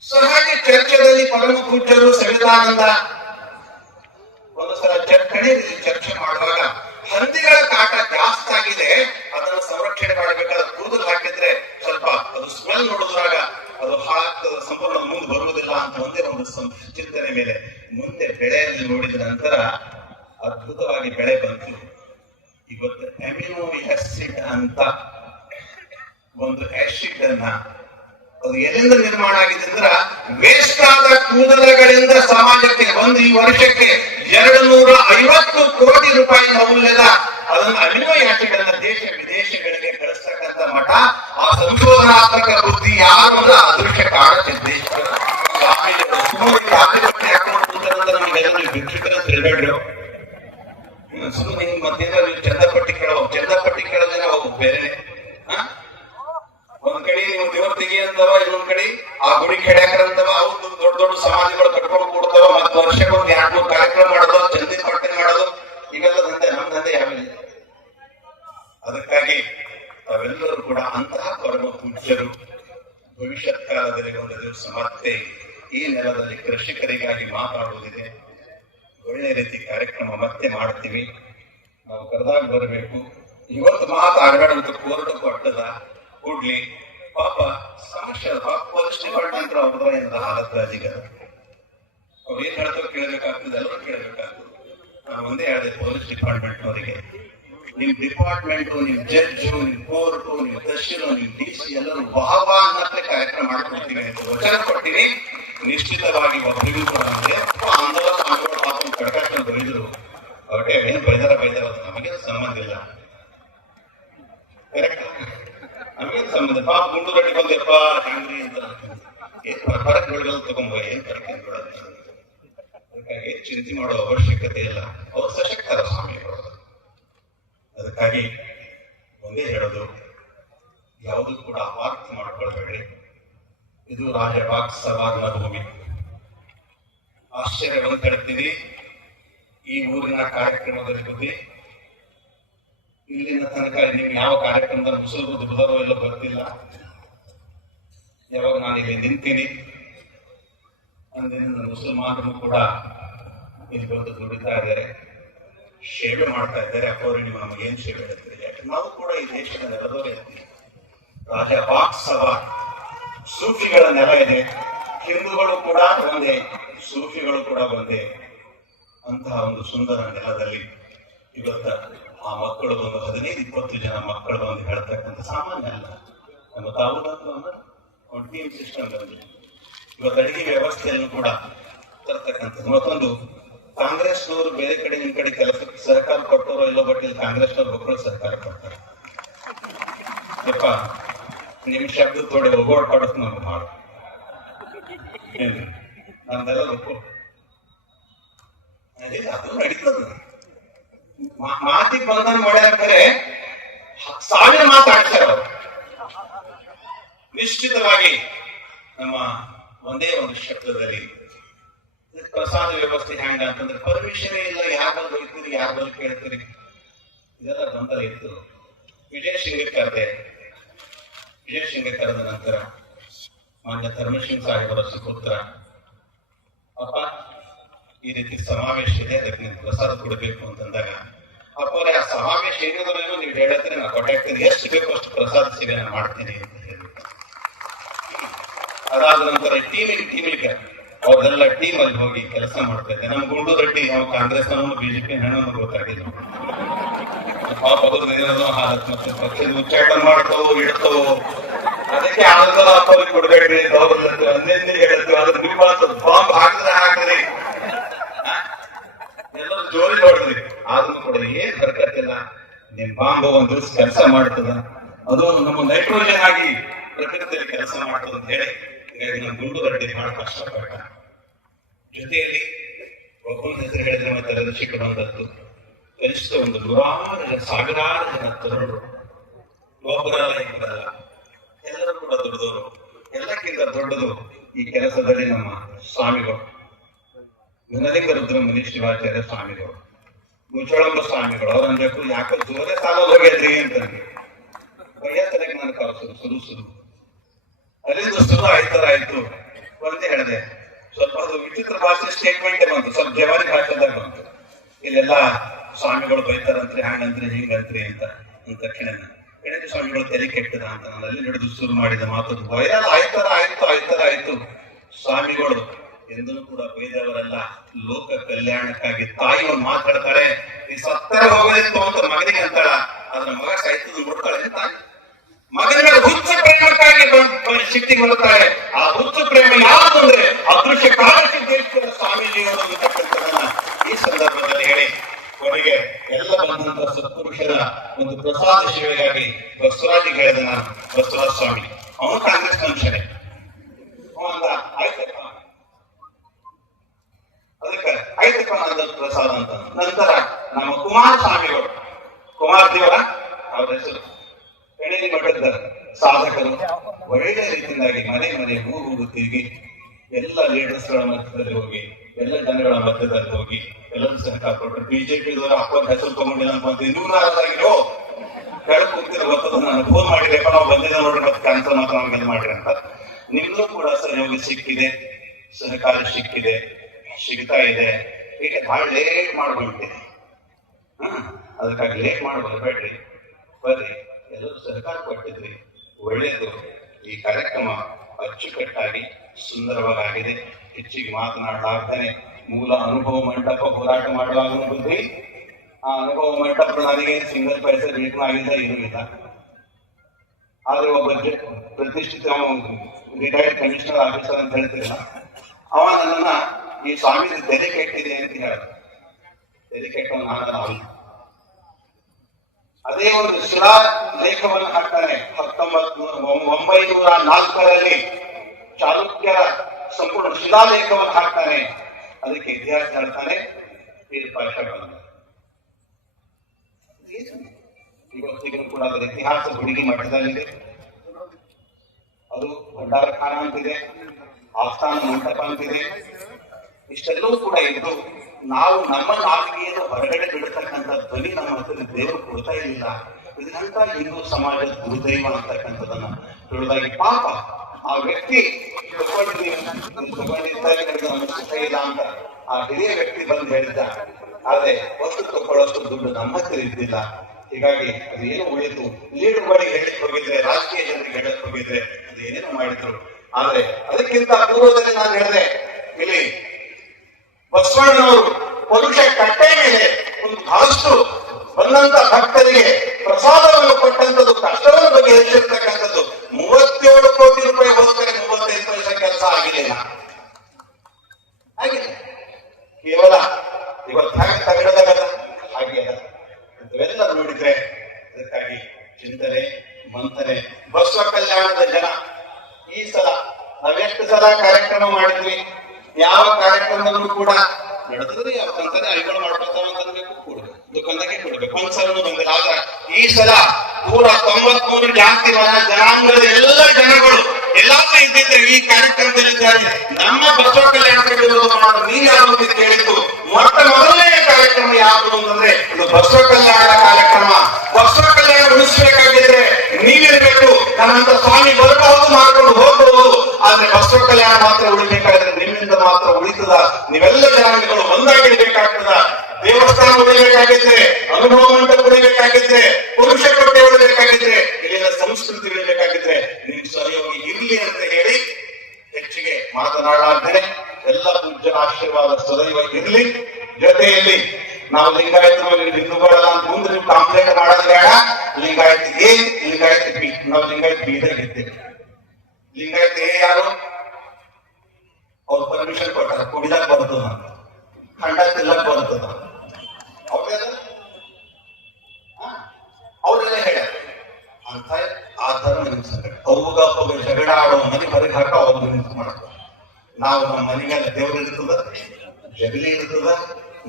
ಸಹಜ ಚರ್ಚೆಯಲ್ಲಿ ಪರಮ ಪೂಜ್ಯರು ಸವಿತಾನಂದ ಒಂದು ಸಲ ಚರ್ಚೆ ಮಾಡುವಾಗ ಹಂದಿಗಳ ಕಾಟ ಜಾಸ್ತಿ ಆಗಿದೆ, ಅದನ್ನು ಸಂರಕ್ಷಣೆ ಮಾಡಬೇಕಾದ್ರೆ ಕೂದಲು ಹಾಕಿದ್ರೆ ಸ್ವಲ್ಪ ಅದು ಸ್ಮೆಲ್ ನೋಡಿದಾಗ ಅದು ಹಾಳಾಗ್ತದೆ, ಸಂಪೂರ್ಣ ಮುಂದೆ ಬರುವುದಿಲ್ಲ ಅಂತ ಒಂದೇ ಒಂದು ಚಿಂತನೆ ಮೇಲೆ ಮುಂದೆ ಬೆಳೆಯಲ್ಲಿ ನೋಡಿದ ನಂತರ ಅದ್ಭುತವಾಗಿ ಬೆಳೆ ಬಂತು. ಇವತ್ತು ಅಮಿನೋ ಆಸಿಡ್ ಅಂತ ಒಂದು ಆಸಿಡ್ ಅನ್ನ ಅದು ಎಲ್ಲಿಂದ ನಿರ್ಮಾಣ ಆಗಿದೆ ಅಂದ್ರೆ ವೇಸ್ಟ್ ಆದ ಕೂದಲುಗಳಿಂದ ಸಮಾಜಕ್ಕೆ ಈ ವರ್ಷಕ್ಕೆ 250 ಕೋಟಿ ರೂಪಾಯಿ ಮೌಲ್ಯದ ಅದನ್ನು ಅಮಿನೋ ಆಸಿಡ್ ಅನ್ನ ದೇಶ ವಿದೇಶಗಳಿಗೆ ಕಳಿಸ್ತಕ್ಕಂಥ ಮಠ, ಆ ಸಂಶೋಧನಾತ್ಮಕ ಬುದ್ಧಿ ಯಾರು ಅಂದ್ರೆ ಅದೃಶ್ಯ ಕಾಳಸಿದ್ದೇಶ್ವರ ತಿಳ್ಬೇಡ್ರು. ಸುಮ್ಮನೆ ಮಧ್ಯದಲ್ಲಿ ಚಂದಪಟ್ಟಿ ಕೇಳೋದೇನೆ ಹೋಗು ಬೇರೆ. ಒಂದ್ ಕಡೆ ನೀವು ದೇವ್ರ ತೆಗಿ ಅಂತವ, ಇನ್ನೊಂದ್ ಕಡೆ ಆ ಗುಡಿ ಕೆಡ್ಯಾಕರಂತವ, ಅವ್ರು ದೊಡ್ಡ ದೊಡ್ಡ ಸಮಾಜಗಳು ಕಟ್ಕೊಂಡು ಕೂಡ್ತಾವ. ಮತ್ ವರ್ಷಕ್ಕೊಂದು 2-3 ಕಾರ್ಯಕ್ರಮ ಮಾಡೋದು, ಚಂದಿನ ಪಟ್ಟಣೆ ಮಾಡೋದು, ಇವೆಲ್ಲ ದಂಧೆ. ನಮ್ ದಂಧೆ ಯಾವಿಲ್ಲ. ಅದಕ್ಕಾಗಿ ತಾವೆಲ್ಲರೂ ಕೂಡ ಅಂತಹ ಪರಮ ಪೂಜ್ಯರು ಭವಿಷ್ಯತ್ ಕಾಲದಲ್ಲಿ ಒಂದು ದಿವಸ ಮತ್ತೆ ಈ ನೆಲದಲ್ಲಿ ಕೃಷಿಕರಿಗಾಗಿ ಮಾತಾಡುವುದಿದೆ. ಒಳ್ಳೆ ರೀತಿ ಕಾರ್ಯಕ್ರಮ ಮತ್ತೆ ಮಾಡ್ತೀವಿ. ನಾವು ಕರೆದಾಗ ಬರಬೇಕು. ಇವತ್ತು ಮಾತಾಡಬೇಡಂತ ಕೋರ್ಟ್ ಕೊಟ್ಟದ ಕೂಡ್ಲಿ ಪಾಪ ಸಮಸ್ಯೆ ಪೊಲೀಸ್ ಡಿಪಾರ್ಟ್ಮೆಂಟ್ ಅವ್ರದಿಂದ ಹಾಲತ್ ರಾಜಿಗಾರ ಅವ್ರು ಏನ್ ಹೇಳ್ತಾರೋ ಕೇಳಬೇಕಾಗ್ತದೆ, ಎಲ್ಲರೂ ಕೇಳಬೇಕಾಗ್ತದೆ. ನಾನು ಒಂದೇ ಹೇಳಿದೆ ಪೊಲೀಸ್ ಡಿಪಾರ್ಟ್ಮೆಂಟ್ನವರಿಗೆ, ನಿಮ್ ಡಿಪಾರ್ಟ್ಮೆಂಟು, ನಿಮ್ ಜಡ್ಜು, ನಿಮ್ ಕೋರ್ಟು, ನಿಮ್ ತಹಶೀಲು, ನಿಮ್ DC ಎಲ್ಲರೂ ವಾಹವಾ ಅನ್ನತ್ತೆ ಕಾರ್ಯಕ್ರಮ ಮಾಡ್ಕೊಡ್ತೀವಿ ಅಂತ ವಚನ ಕೊಡ್ತೀನಿ. ನಿಶ್ಚಿತವಾಗಿ ಒಬ್ಬರಿಗೂ ಕೂಡ ನಮಗೆ ಆಂದೋಲನ ಸ್ವಾಮಿಗಳು ಪಾಪ ಕಡಕಾಕೊಂಡು ಬೈದರು. ಅವಟೆ ಏನು ಬೈದಾರ ನಮಗೆ ಸಂಬಂಧ ಇಲ್ಲ. ಕರೆಕ್ಟ್, ನಮಗೇನು ಸಂಬಂಧ. ಪಾಪ ಗುಂಡು ಗಡ್ಡಿ ಬಂದೆಪ್ಪ ಹಂಗ್ರಿ ಅಂತ ಹೊರಗೆ ಬೆಳಗಲ್ ತಗೊಂಬ ಏನ್ ಕರೆಕ್ಟ್ ಬಿಡೋದು. ಅದಕ್ಕಾಗಿ ಚಿಂತೆ ಮಾಡೋ ಅವಶ್ಯಕತೆ ಇಲ್ಲ. ಅವ್ರು ಸಶಕ್ತರ ಸ್ವಾಮಿಗಳು. ಅದಕ್ಕಾಗಿ ಒಂದೇ ಹೇಳೋದು, ಯಾವುದು ಕೂಡ ಅಪಾರ್ಥ ಮಾಡ್ಕೊಳ್ಬೇಡ್ರಿ. ಇದು ರಾಜಭಾಗ್ ಸವಾರ್ನ ಭೂಮಿ. ಆಶ್ಚರ್ಯವನ್ನು ಹೇಳ್ತೀನಿ, ಈ ಊರಿನ ಕಾರ್ಯಕ್ರಮದಲ್ಲಿ ಬುದ್ಧಿ ಇಲ್ಲಿನ ತನಕ ನೀವು ಯಾವ ಕಾರ್ಯಕ್ರಮದಲ್ಲಿ ಮುಸುಲು ಬುದ್ಧಿ ಬದಲೋ ಎಲ್ಲೋ ಗೊತ್ತಿಲ್ಲ. ಯಾವಾಗ ನಾನು ಇಲ್ಲಿ ನಿಂತೀನಿ ಅಂದಿನ ಮುಸಲ್ಮಾನರು ಕೂಡ ಇಲ್ಲಿ ಬಂದು ದುಡಿತಾ ಇದ್ದಾರೆ, ಸೇವೆ ಮಾಡ್ತಾ ಇದ್ದಾರೆ. ಅಪ್ಪವ್ರು ನೀವು ನಮಗೇನು ಸೇವೆ ಹೇಳ್ತೀರಿ? ಯಾಕೆ ನಾವು ಕೂಡ ಈ ದೇಶದ ನೆಲದವರೇ ಇರ್ತೀವಿ. ರಾಜಭಾಗ್ ಸವಾರ್ ಸೂಫಿಗಳ ನೆಲ ಇದೆ. ಹಿಂದೂಗಳು ಕೂಡ ಒಂದೇ, ಸೂಫಿಗಳು ಕೂಡ ಒಂದೇ. ಅಂತಹ ಒಂದು ಸುಂದರ ನೆಲದಲ್ಲಿ ಇವತ್ತ ಆ ಮಕ್ಕಳು ಒಂದು 15-20 ಜನ ಮಕ್ಕಳು ಒಂದು ಹೇಳ್ತಕ್ಕಂಥ ಸಾಮಾನ್ಯ ಅಲ್ಲ. ನಮ್ಮ ತಾವುದಂತೂ ಒಂದು ಟೀಮ್ ಸಿಸ್ಟಮ್ ಬಂದಿದೆ. ಇವತ್ತು ಅಡಿಗೆ ವ್ಯವಸ್ಥೆಯನ್ನು ಕೂಡ ತರ್ತಕ್ಕಂಥದ್ದು. ಮತ್ತೊಂದು, ಕಾಂಗ್ರೆಸ್ನವರು ಬೇರೆ ಕಡೆ ನಿಮ್ ಕಡೆ ಕೆಲಸಕ್ಕೆ ಸಹಕಾರ ಕೊಟ್ಟವರು ಎಲ್ಲೋ, ಬಟ್ ಇಲ್ಲಿ ಕಾಂಗ್ರೆಸ್ನವ್ರು ಮಕ್ಕಳು ಸಹಕಾರ ಕೊಡ್ತಾರೆ. ಯಪ್ಪ ನಿಮ್ ಶಬ್ದ ತೋಡಿ ಒಗ್ಗೋಡ್ ಪಡತ್ ನಮ್ಗೆ ಮಾಡು ನಂದೆಲ್ಲ ಒಪ್ಪು. ಅದು ನಡೀತದ. ಮಾತಿಗೆ ಬಂಧನ ಮಾಡ್ಯಾರೆ, 1000 ಮಾತಾಡ್ತಾರ ಅವರು. ನಿಶ್ಚಿತವಾಗಿ ನಮ್ಮ ಒಂದೇ ಒಂದು ಶಬ್ದದಲ್ಲಿ ಪ್ರಸಾದ ವ್ಯವಸ್ಥೆ ಹ್ಯಾಂಗ ಅಂತಂದ್ರೆ ಪರ್ಮಿಷನ್ ಇಲ್ಲ. ಯಾರು ಬಂದು ಹೋಗ್ತೀರಿ, ಯಾರು ಬಂದು ಕೇಳ್ತೀರಿ, ಇದೆಲ್ಲ ಗೊಂದಲ ಇತ್ತು. ವಿಜಯ ಸಿಂಗ್ ಕರೆದ ನಂತರ ಮಾನ್ಯ ಧರ್ಮಸಿಂಗ್ ಸಾಹೇಬರ ಸುಪುತ್ರ, ಅಪ್ಪ ಈ ರೀತಿ ಸಮಾವೇಶ ಇದೆ, ಅದಕ್ಕೆ ನೀವು ಪ್ರಸಾದ ಕೊಡಬೇಕು ಅಂತಂದಾಗ, ಅಪ್ಪರೇ ಆ ಸಮಾವೇಶ ಏನಿದ್ರು ನೀವು ಹೇಳಿದ್ರೆ ನಾ ಕೊಟ್ಟಾಗ್ತೀನಿ, ಎಷ್ಟು ಬೇಕು ಅಷ್ಟು ಪ್ರಸಾದ ಸೇವೆನ ಮಾಡ್ತೀನಿ ಅಂತ ಹೇಳಿ. ಅದಾದ ನಂತರ ಟೀಮಿಗೆ ಅವ್ರೆಲ್ಲ ಟೀಮ್ ಅಲ್ಲಿ ಹೋಗಿ ಕೆಲಸ ಮಾಡ್ತಾ ಇದ್ದೆ. ನಮ್ ಗುಂಡು ರೆಡ್ಡಿ ನಾವು ಕಾಂಗ್ರೆಸ್ BJP ಹೆಣ್ಣನ್ನು ಗೊತ್ತಾಗಿಲ್ಲ. ಪಾಪ ಹಾಲತ್ ಮತ್ತೆ ಪಕ್ಷದ ಉಚ್ಚಾಟನೆ ಮಾಡ್ತಾವೋ ಇಡ್ತಾವೋ, ಅದಕ್ಕೆ ಆಂದೋಲನ ಅಪ್ಪರಿಗೆ ಕೊಡ್ಬೇಡ್ರಿ ಗೌರವ ಅಂದೆಂದಿಗೆ ಹೇಳ್ತೀವಿ. ಅದ್ರ ನಿಮ್ಮ ಬಾಂಬ್ ಹಾಕಿದ್ರಿ ಎಲ್ಲರೂ ಜೋರಿ ನೋಡಿದ್ರಿ. ಆದ್ರೂ ಕೂಡ ಏನ್ ಬರ್ಕತ್ತಿಲ್ಲ. ನಿಮ್ ಬಾಂಬ್ ಒಂದ್ ದಿವಸ ಕೆಲಸ ಮಾಡ್ತದ, ಅದು ನಮ್ಮ ನೈಟ್ರೋಜನ್ ಆಗಿ ಪ್ರಕೃತಿಯಲ್ಲಿ ಕೆಲಸ ಮಾಡ್ತದ ಅಂತ ಹೇಳಿ ನಮ್ಮ ಗುಂಡು ರೆಡ್ಡಿ ಬಹಳ ಕಷ್ಟಪಟ್ಟ. ಜೊತೆಯಲ್ಲಿ ಒಬ್ಬನ ಹೆಸರು ಹೇಳಿದ್ರೆ ಮತ್ತೆ ಸಿಟ್ಟು ಬಂದದ್ದು. ಕನಿಷ್ಠ ಒಂದು 100 ಸಾವಿರಾರು ಜನ ತರುಣರು, ಒಬ್ಬರಲ್ಲ ಇಬ್ಬರಲ್ಲ, ಎಲ್ಲರೂ ಕೂಡ ದೊಡ್ಡದವರು. ಎಲ್ಲಕ್ಕಿಂತ ದೊಡ್ಡದು ಈ ಕೆಲಸದಲ್ಲಿ ನಮ್ಮ ಸ್ವಾಮಿಗಳು, ಗುಣಲಿಂಗ ರುದ್ರ ಮುನಿ ಶಿವಾಚಾರ್ಯ ಸ್ವಾಮಿಗಳು, ಮುಚ್ಚಳಂಬ ಸ್ವಾಮಿಗಳು. ಅವ್ರ ಅನ್ಬೇಕು, ಯಾಕೆ ಜೋರೇ ಸಾಲ ಹೋಗ್ಯದ್ರಿ ಅಂತಂದ್ರೆ ವಯಸ್ಸರಿಗೆ ನಾನು ಕಳಿಸೋದು ಸುರು ಅಲ್ಲಿಂದ ಶುರು ಆಯ್ತು. ಒಂದೇ ಹೇಳಿದೆ, ಸ್ವಲ್ಪ ಅದು ವಿಚಿತ್ರ ಭಾಷೆ ಸ್ಟೇಟ್ಮೆಂಟ್ ಬಂತು, ಸ್ವಲ್ಪ ಜವಾರಿ ಭಾಷೆದಾಗ ಬಂತು. ಇಲ್ಲೆಲ್ಲ ಸ್ವಾಮಿಗಳು ಬೈತಾರಂತ್ರಿ, ಹಂಗಂತ್ರಿ ಹಿಂಗಂತ್ರಿ ಅಂತ ತಕ್ಷಣ ಗಣೇಶ ಸ್ವಾಮಿಗಳು ತಲೆ ಕೆಟ್ಟದ ಅಂತ ನಾನು ಅಲ್ಲಿ ನಡೆದು ಶುರು ಮಾಡಿದ ಮಾತು ವೈರಲ್ ಆಯ್ತು. ಸ್ವಾಮಿಗಳು ಎಂದೂ ಕೂಡ ಬೈದವರೆಲ್ಲ, ಲೋಕ ಕಲ್ಯಾಣಕ್ಕಾಗಿ ತಾಯಿ ಮಾತಾಡ್ತಾಳೆ. ಈ ಸತ್ತರ ಹೋಗೋದಿತ್ತು ಅಂತ ಮಗನಿಗೆ ಅಂತಾಳ, ಅದ್ರ ಮಗ ಸಾಯ್ತದ ನೋಡ್ತಾಳೆ ತಾಯಿ. ಮಗನ ಹುಚ್ಚ ಪ್ರೇಮಕ್ಕಾಗಿ ಶಕ್ತಿ ಕೊಡುತ್ತಾರೆ. ಆ ಹುಚ್ಚ ಪ್ರೇಮ ಯಾವುದು ಅಂದ್ರೆ ಅದೃಶ್ಯ ಕಾಲಸಿದ್ದೇಶ್ವರ ಸ್ವಾಮೀಜಿಗಳು ಅಂತಕ್ಕಂಥದನ್ನ ಈ ಸಂದರ್ಭದಲ್ಲಿ ಹೇಳಿ, ಕೊನೆಗೆ ಎಲ್ಲ ಬಂದಂತಹ ಸತ್ಪುರುಷರ ಒಂದು ಪ್ರಸಾದ ಸೇವೆಗಾಗಿ ಬಸವರಾಜಿಗೆ ಹೇಳಿದ ನಾನು, ಬಸವರಾಜ ಸ್ವಾಮಿ ಅವನು ಕಾಂಗ್ರೆಸ್ ಮನುಷ್ಯನೇ, ಆಯ್ತಪ್ಪ ನಂದ ಪ್ರಸಾದ ಅಂತ. ನಂತರ ನಮ್ಮ ಕುಮಾರ ಸ್ವಾಮಿಗಳು, ಕುಮಾರ ದೇವರ ಅವರ ಹೆಸರು, ಎಣೆಲಿ ಮಠದ ಸಾಧಕರು, ಒಳ್ಳೆಯ ರೀತಿಯಿಂದಾಗಿ ಮನೆ ಊರು ತಿರುಗಿ ಎಲ್ಲ ಲೀಡರ್ಸ್ಗಳ ಮಧ್ಯದಲ್ಲಿ ಹೋಗಿ, ಎಲ್ಲ ಜನಗಳ ಮಧ್ಯದಲ್ಲಿ ಹೋಗಿ ಎಲ್ಲರೂ ಸಹಕಾರ ಕೊಟ್ಟರು. ಬಿಜೆಪಿದವರ ಅಪ್ಪನ ಹೆಸರು ತಗೊಂಡಿಲ್ಲ ಅಂತ ನೀವು ನಾರಾಗಿರೋ ಕೆಳಗೆ ಕೂತಿರೋ ಗೊತ್ತದ, ನಾನು ಫೋನ್ ಮಾಡಿದ್ರಪ್ಪ ನಾವು ಬಂದಿದ್ದ ನೋಡ್ರಿ, ಮತ್ತೆ ಕ್ಯಾನ್ಸಲ್ ಮಾತ್ರ ನಮ್ಗೆಲ್ಲ ಮಾಡ್ರಿ ಅಂತ. ನಿಮ್ಗೂ ಕೂಡ ಸಹಯೋಗ ಸಿಕ್ಕಿದೆ, ಸಹಕಾರ ಸಿಗ್ತಾ ಇದೆ. ಹೀಗೆ ಬಹಳ ಲೇಟ್ ಮಾಡ್ಬಿಡ್ತೀನಿ. ಅದಕ್ಕಾಗಿ ಲೇಟ್ ಮಾಡಬೇಡ್ರಿ, ಬರ್ರಿ, ಎಲ್ಲರೂ ಸಹಕಾರ ಕೊಟ್ಟಿದ್ರಿ, ಒಳ್ಳೆಯದು. ಈ ಕಾರ್ಯಕ್ರಮ ಅಚ್ಚುಕಟ್ಟಾಗಿ ಸುಂದರವಾಗಿದೆ. ಹೆಚ್ಚಿಗೆ ಮಾತನಾಡಲಾಗ್ತಾನೆ ಮೂಲ ಅನುಭವ ಮಂಟಪ ಹೋರಾಟ ಮಾಡುವಾಗ ಬುದ್ಧಿ, ಆ ಅನುಭವ ಮಂಟಪ ನನಗೆ ಸಿಂಗಲ್ ಪೈಸೆ ಬೇಕಾಗಿಲ್ಲ, ಏನೂ ಇಲ್ಲ. ಆದ್ರೆ ಒಬ್ಬ ಪ್ರತಿಷ್ಠಿತ ರಿಟೈರ್ಡ್ ಕಮಿಷನರ್ ಆಫೀಸರ್ ಅಂತ ಹೇಳ್ತಿರಲ್ಲ, ಅವ ನನ್ನನ್ನ ಈ ಸ್ವಾಮಿ ತೆರೆ ಕೆಟ್ಟಿದೆ ಅಂತ ಹೇಳ. ತೆರೆ ಕೆಟ್ಟವ ನಾನು. ಅದೇ ಒಂದು ಶಿಲಾ ಲೇಖವನ್ನು ಹಾಕ್ತಾನೆ 1904 ಚಾಲುಕ್ಯರ ಸಂಪೂರ್ಣ ಶಿಲಾಲೇಖವನ್ನು ಹಾಕ್ತಾನೆ. ಅದಕ್ಕೆ ಇತಿಹಾಸ ಹೇಳ್ತಾನೆ ತೀರ್ಪಾಶ ಬಂದ. ಇವತ್ತಿಗೂ ಕೂಡ ಅದರ ಇತಿಹಾಸ ಹುಡುಗಿ ಮಠದಲ್ಲಿದೆ. ಅದು ಭಂಡಾರಖಾನ ಅಂತಿದೆ, ಆಸ್ಥಾನ ಮಂಟಪ ಅಂತಿದೆ. ಇಷ್ಟೆಲ್ಲವೂ ಕೂಡ ಇದ್ದು ನಾವು ನಮ್ಮ ನಾಲಿಗೆಯನ್ನು ಹೊರಗಡೆ ಬಿಡತಕ್ಕಂಥ ಧ್ವನಿ ನಮ್ಮ ಹತ್ರ ದೇವರು ಕೊಡ್ತಾ ಇಲ್ಲ. ಇದನ್ನಂತ ಹಿಂದೂ ಸಮಾಜದ ದುರ್ದೈವ ಅಂತಕ್ಕಂಥದನ್ನ ತಿಳಿದಾಗಿ ಪಾಪ ಆ ವ್ಯಕ್ತಿ ಇಲ್ಲ ಅಂತ ಆ ಹಿರಿಯ ವ್ಯಕ್ತಿ ಬಂದು ಹೇಳಿದ್ದ. ಆದ್ರೆ ವಸ್ತು ತಗೊಳ್ಳೋಷ್ಟು ದುಡ್ಡು ನಮ್ಮ ಹತ್ರ ಇದ್ದಿಲ್ಲ. ಹೀಗಾಗಿ ಅದೇನು ಉಳಿತು, ಲೀಡರ್ಗಳಿಗೆ ಹೇಳಕ್ ಹೋಗಿದ್ರೆ, ರಾಜಕೀಯ ಜನರಿಗೆ ಹೇಳಕ್ ಹೋಗಿದ್ರೆ ಅದೇನೇನು ಮಾಡಿದ್ರು. ಆದ್ರೆ ಅದಕ್ಕಿಂತ ಪೂರ್ವದಲ್ಲಿ ನಾನು ಹೇಳಿದೆ, ಇಲ್ಲಿ ಬಸವಣ್ಣನವರು ಪುರುಷ ಕಟ್ಟೆ ಮೇಲೆ ಒಂದು ಬಹಳಷ್ಟು ಬಂದಂತ ಭಕ್ತರಿಗೆ ಪ್ರಸಾದವನ್ನು ಕೊಟ್ಟಂತದ್ದು, ಕಷ್ಟವನ್ನು ಬಗೆಹರಿಸಿರ್ತಕ್ಕಂಥದ್ದು. 37 ಕೋಟಿ ರೂಪಾಯಿ ಹೋಗ್ತಾರೆ, 35 ಪೈಸೆ ಕೆಲಸ ಆಗಿಲ್ಲ. ಹಾಗೆ ಕೇವಲ ಇವತ್ತು ಹಾಗೆ ತಗಡದಾಗಲ್ಲ, ಹಾಗೆ ಅಲ್ಲ. ಇವೆಲ್ಲ ನೋಡಿದ್ರೆ ಅದಕ್ಕಾಗಿ ಚಿಂತನೆ ಮಂಥನೆ. ಬಸವ ಕಲ್ಯಾಣದ ಜನ ಈ ಸಲ ನಾವೆಷ್ಟು ಸಲ ಕಾರ್ಯಕ್ರಮ ಮಾಡಿದ್ವಿ, ಯಾವ ಕಾರ್ಯಕ್ರಮದಲ್ಲೂ ಕೂಡ ನಡೆದ್ರೆ ಯಾಕಂತಾನೆ ಅಡಿಗಳು ಮಾಡ್ಕೊತಾವ ಅಂತನ್ಬೇಕು, ಕೊಡ್ಬೇಕು, ದುಕಾನಕ್ಕೆ ಕೊಡ್ಬೇಕು, ಒಂದ್ಸಲೂ ಬಂದಿಲ್ಲ. ಆದ್ರೆ ಈ ಸಲ 193 ಜಾತಿ ಜನಾಂಗದ ಎಲ್ಲ ಜನಗಳು ಎಲ್ಲಾದ್ರೂ ಇದ್ದಿದ್ರೆ ಈ ಕಾರ್ಯಕ್ರಮದಲ್ಲಿದ್ದಾರೆ. ನಮ್ಮ ಬಸವ ಕಲ್ಯಾಣಕ್ಕೆ ವಿರೋಧ ಮಾಡೋದು ನೀವು ಯಾರು ಕೇಳಿದ್ದು. ಮೊಟ್ಟ ಮೊದಲನೇ ಕಾರ್ಯಕ್ರಮ ಯಾವುದು ಅಂತಂದ್ರೆ ಇದು ಬಸವ ಕಲ್ಯಾಣ ಕಾರ್ಯಕ್ರಮ. ಬಸವ ಕಲ್ಯಾಣ ಉಳಿಸಬೇಕಾಗಿದ್ರೆ ನೀವಿರ್ಬೇಕು. ನನ್ನಂತ ಸ್ವಾಮಿ ಬರಬಹುದು, ಮಾಡ್ಕೊಂಡು ಹೋಗಬಹುದು. ಆದ್ರೆ ಬಸವ ಕಲ್ಯಾಣ ಮಾತ್ರ ಉಳಿಬೇಕಾದ್ರೆ ನಿಮ್ಮಿಂದ ಮಾತ್ರ ಉಳಿತದ. ನೀವೆಲ್ಲ ಜನಾಂಗಗಳು ಒಂದಾಗಿರ್ಬೇಕಾಗ್ತದ. ದೇವಸ್ಥಾನ ಉಳಿಬೇಕಾಗಿದ್ರೆ, ಅನುಭವ ಮಂಟಪ ಉಳಿಬೇಕಾಗಿದ್ರೆ, ಪುರುಷ ಕೊಟ್ಟೆ ಉಳಿಬೇಕಾಗಿದ್ರೆ, ಇಲ್ಲಿನ ಸಂಸ್ಕೃತಿ ಉಳಿಬೇಕಾಗಿದ್ರೆ ನಿಮ್ ಸಹಯೋಗಿ ಇರ್ಲಿ ಅಂತ ಹೇಳಿ ಹೆಚ್ಚಿಗೆ ಮಾತನಾಡಲಾಗ್ತೇನೆ. ಎಲ್ಲ ಪೂಜ್ಯರ ಆಶೀರ್ವಾದ ಸದೈವ ಇರ್ಲಿ. ಜೊತೆಯಲ್ಲಿ ನಾವು ಲಿಂಗಾಯತ ಹಿಂದೂಗಳಲ್ಲ ಅಂತ ಮುಂದೆ ನೀವು ಕಾಂಪ್ಲೇಂಟ್ ಮಾಡೋದು ಬೇಡ. Lingayat A, Lingayat B. ನಾವು ಲಿಂಗಾಯತ್ ಬಿ ಇದ್ದೇವೆ. ಲಿಂಗಾಯತ್ ಎ ಯಾರು? ಅವ್ರು ಪರ್ಮಿಷನ್ ಕೊಟ್ಟಾರ, ಕುಡಿದಾಗ ಬರ್ತದ, ಖಂಡ ತಿಲ್ಲಕ್ ಬರ್ತದ. ಅವರೆಲ್ಲ ಹೇಳ್ಯಾರ ಅಂತ. ಆ ತರ ಅವಾಗ ಜಗಳ ಆಡೋ ಮನೆ ಹೊರಗೆ ಹಾಕ ಅವ್ರು ಮಾಡ್ತಾರೆ. ನಾವು ನಮ್ಮ ಮನೆಗೆಲ್ಲ ದೇವರು ಇರ್ತದ, ಜಗಲಿ ಇರ್ತದ,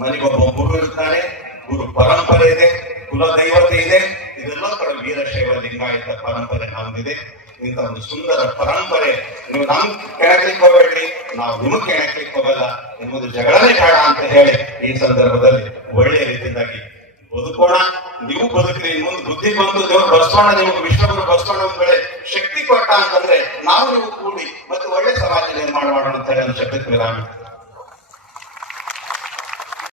ಮನೆಗೊಬ್ಬ ಗುರು ಇರ್ತಾನೆ, ಗುರು ಪರಂಪರೆ ಇದೆ, ಕುಲ ದೈವತೆ ಇದೆ. ಇದೆಲ್ಲ ಕಡೆ ವೀರಶೈವ ಲಿಂಗಾಯತ ಪರಂಪರೆ ನಮ್ದಿದೆ. ಇಂಥ ಒಂದು ಸುಂದರ ಪರಂಪರೆ. ನೀವು ನಮ್ ಕೆಣಕ್ಲಿಕ್ಕೆ ಹೋಗ್ಬೇಡ್ರಿ, ನಾವು ನಿಮಗ್ ಕೆಣಕ್ಲಿಕ್ಕೆ ಹೋಗಲ್ಲ. ನಿಮ್ಮದು ಜಗಳನೇ ಬೇಡ ಅಂತ ಹೇಳಿ ಈ ಸಂದರ್ಭದಲ್ಲಿ ಒಳ್ಳೆಯ ರೀತಿಯಾಗಿ ಬದುಕೋಣ. ನೀವು ಬದುಕ್ರಿ, ಮುಂದೆ ಬುದ್ಧಿ ಬಂದು ದೇವರು ಬಸವಣ್ಣ ನಿಮಗೆ ವಿಶ್ವಗುರು ಬಸವಣ್ಣ ಒಂದ್ ವೇಳೆ ಶಕ್ತಿ ಕೊಟ್ಟ ಅಂತಂದ್ರೆ ನಾವು ನೀವು ಕೂಡಿ ಮತ್ತೆ ಒಳ್ಳೆ ಸಮಾಜ ನಿರ್ಮಾಣ ಮಾಡೋಣ ಅಂತ ಹೇಳಿ ಶಕ್ತಿ ವಿರಾಮ.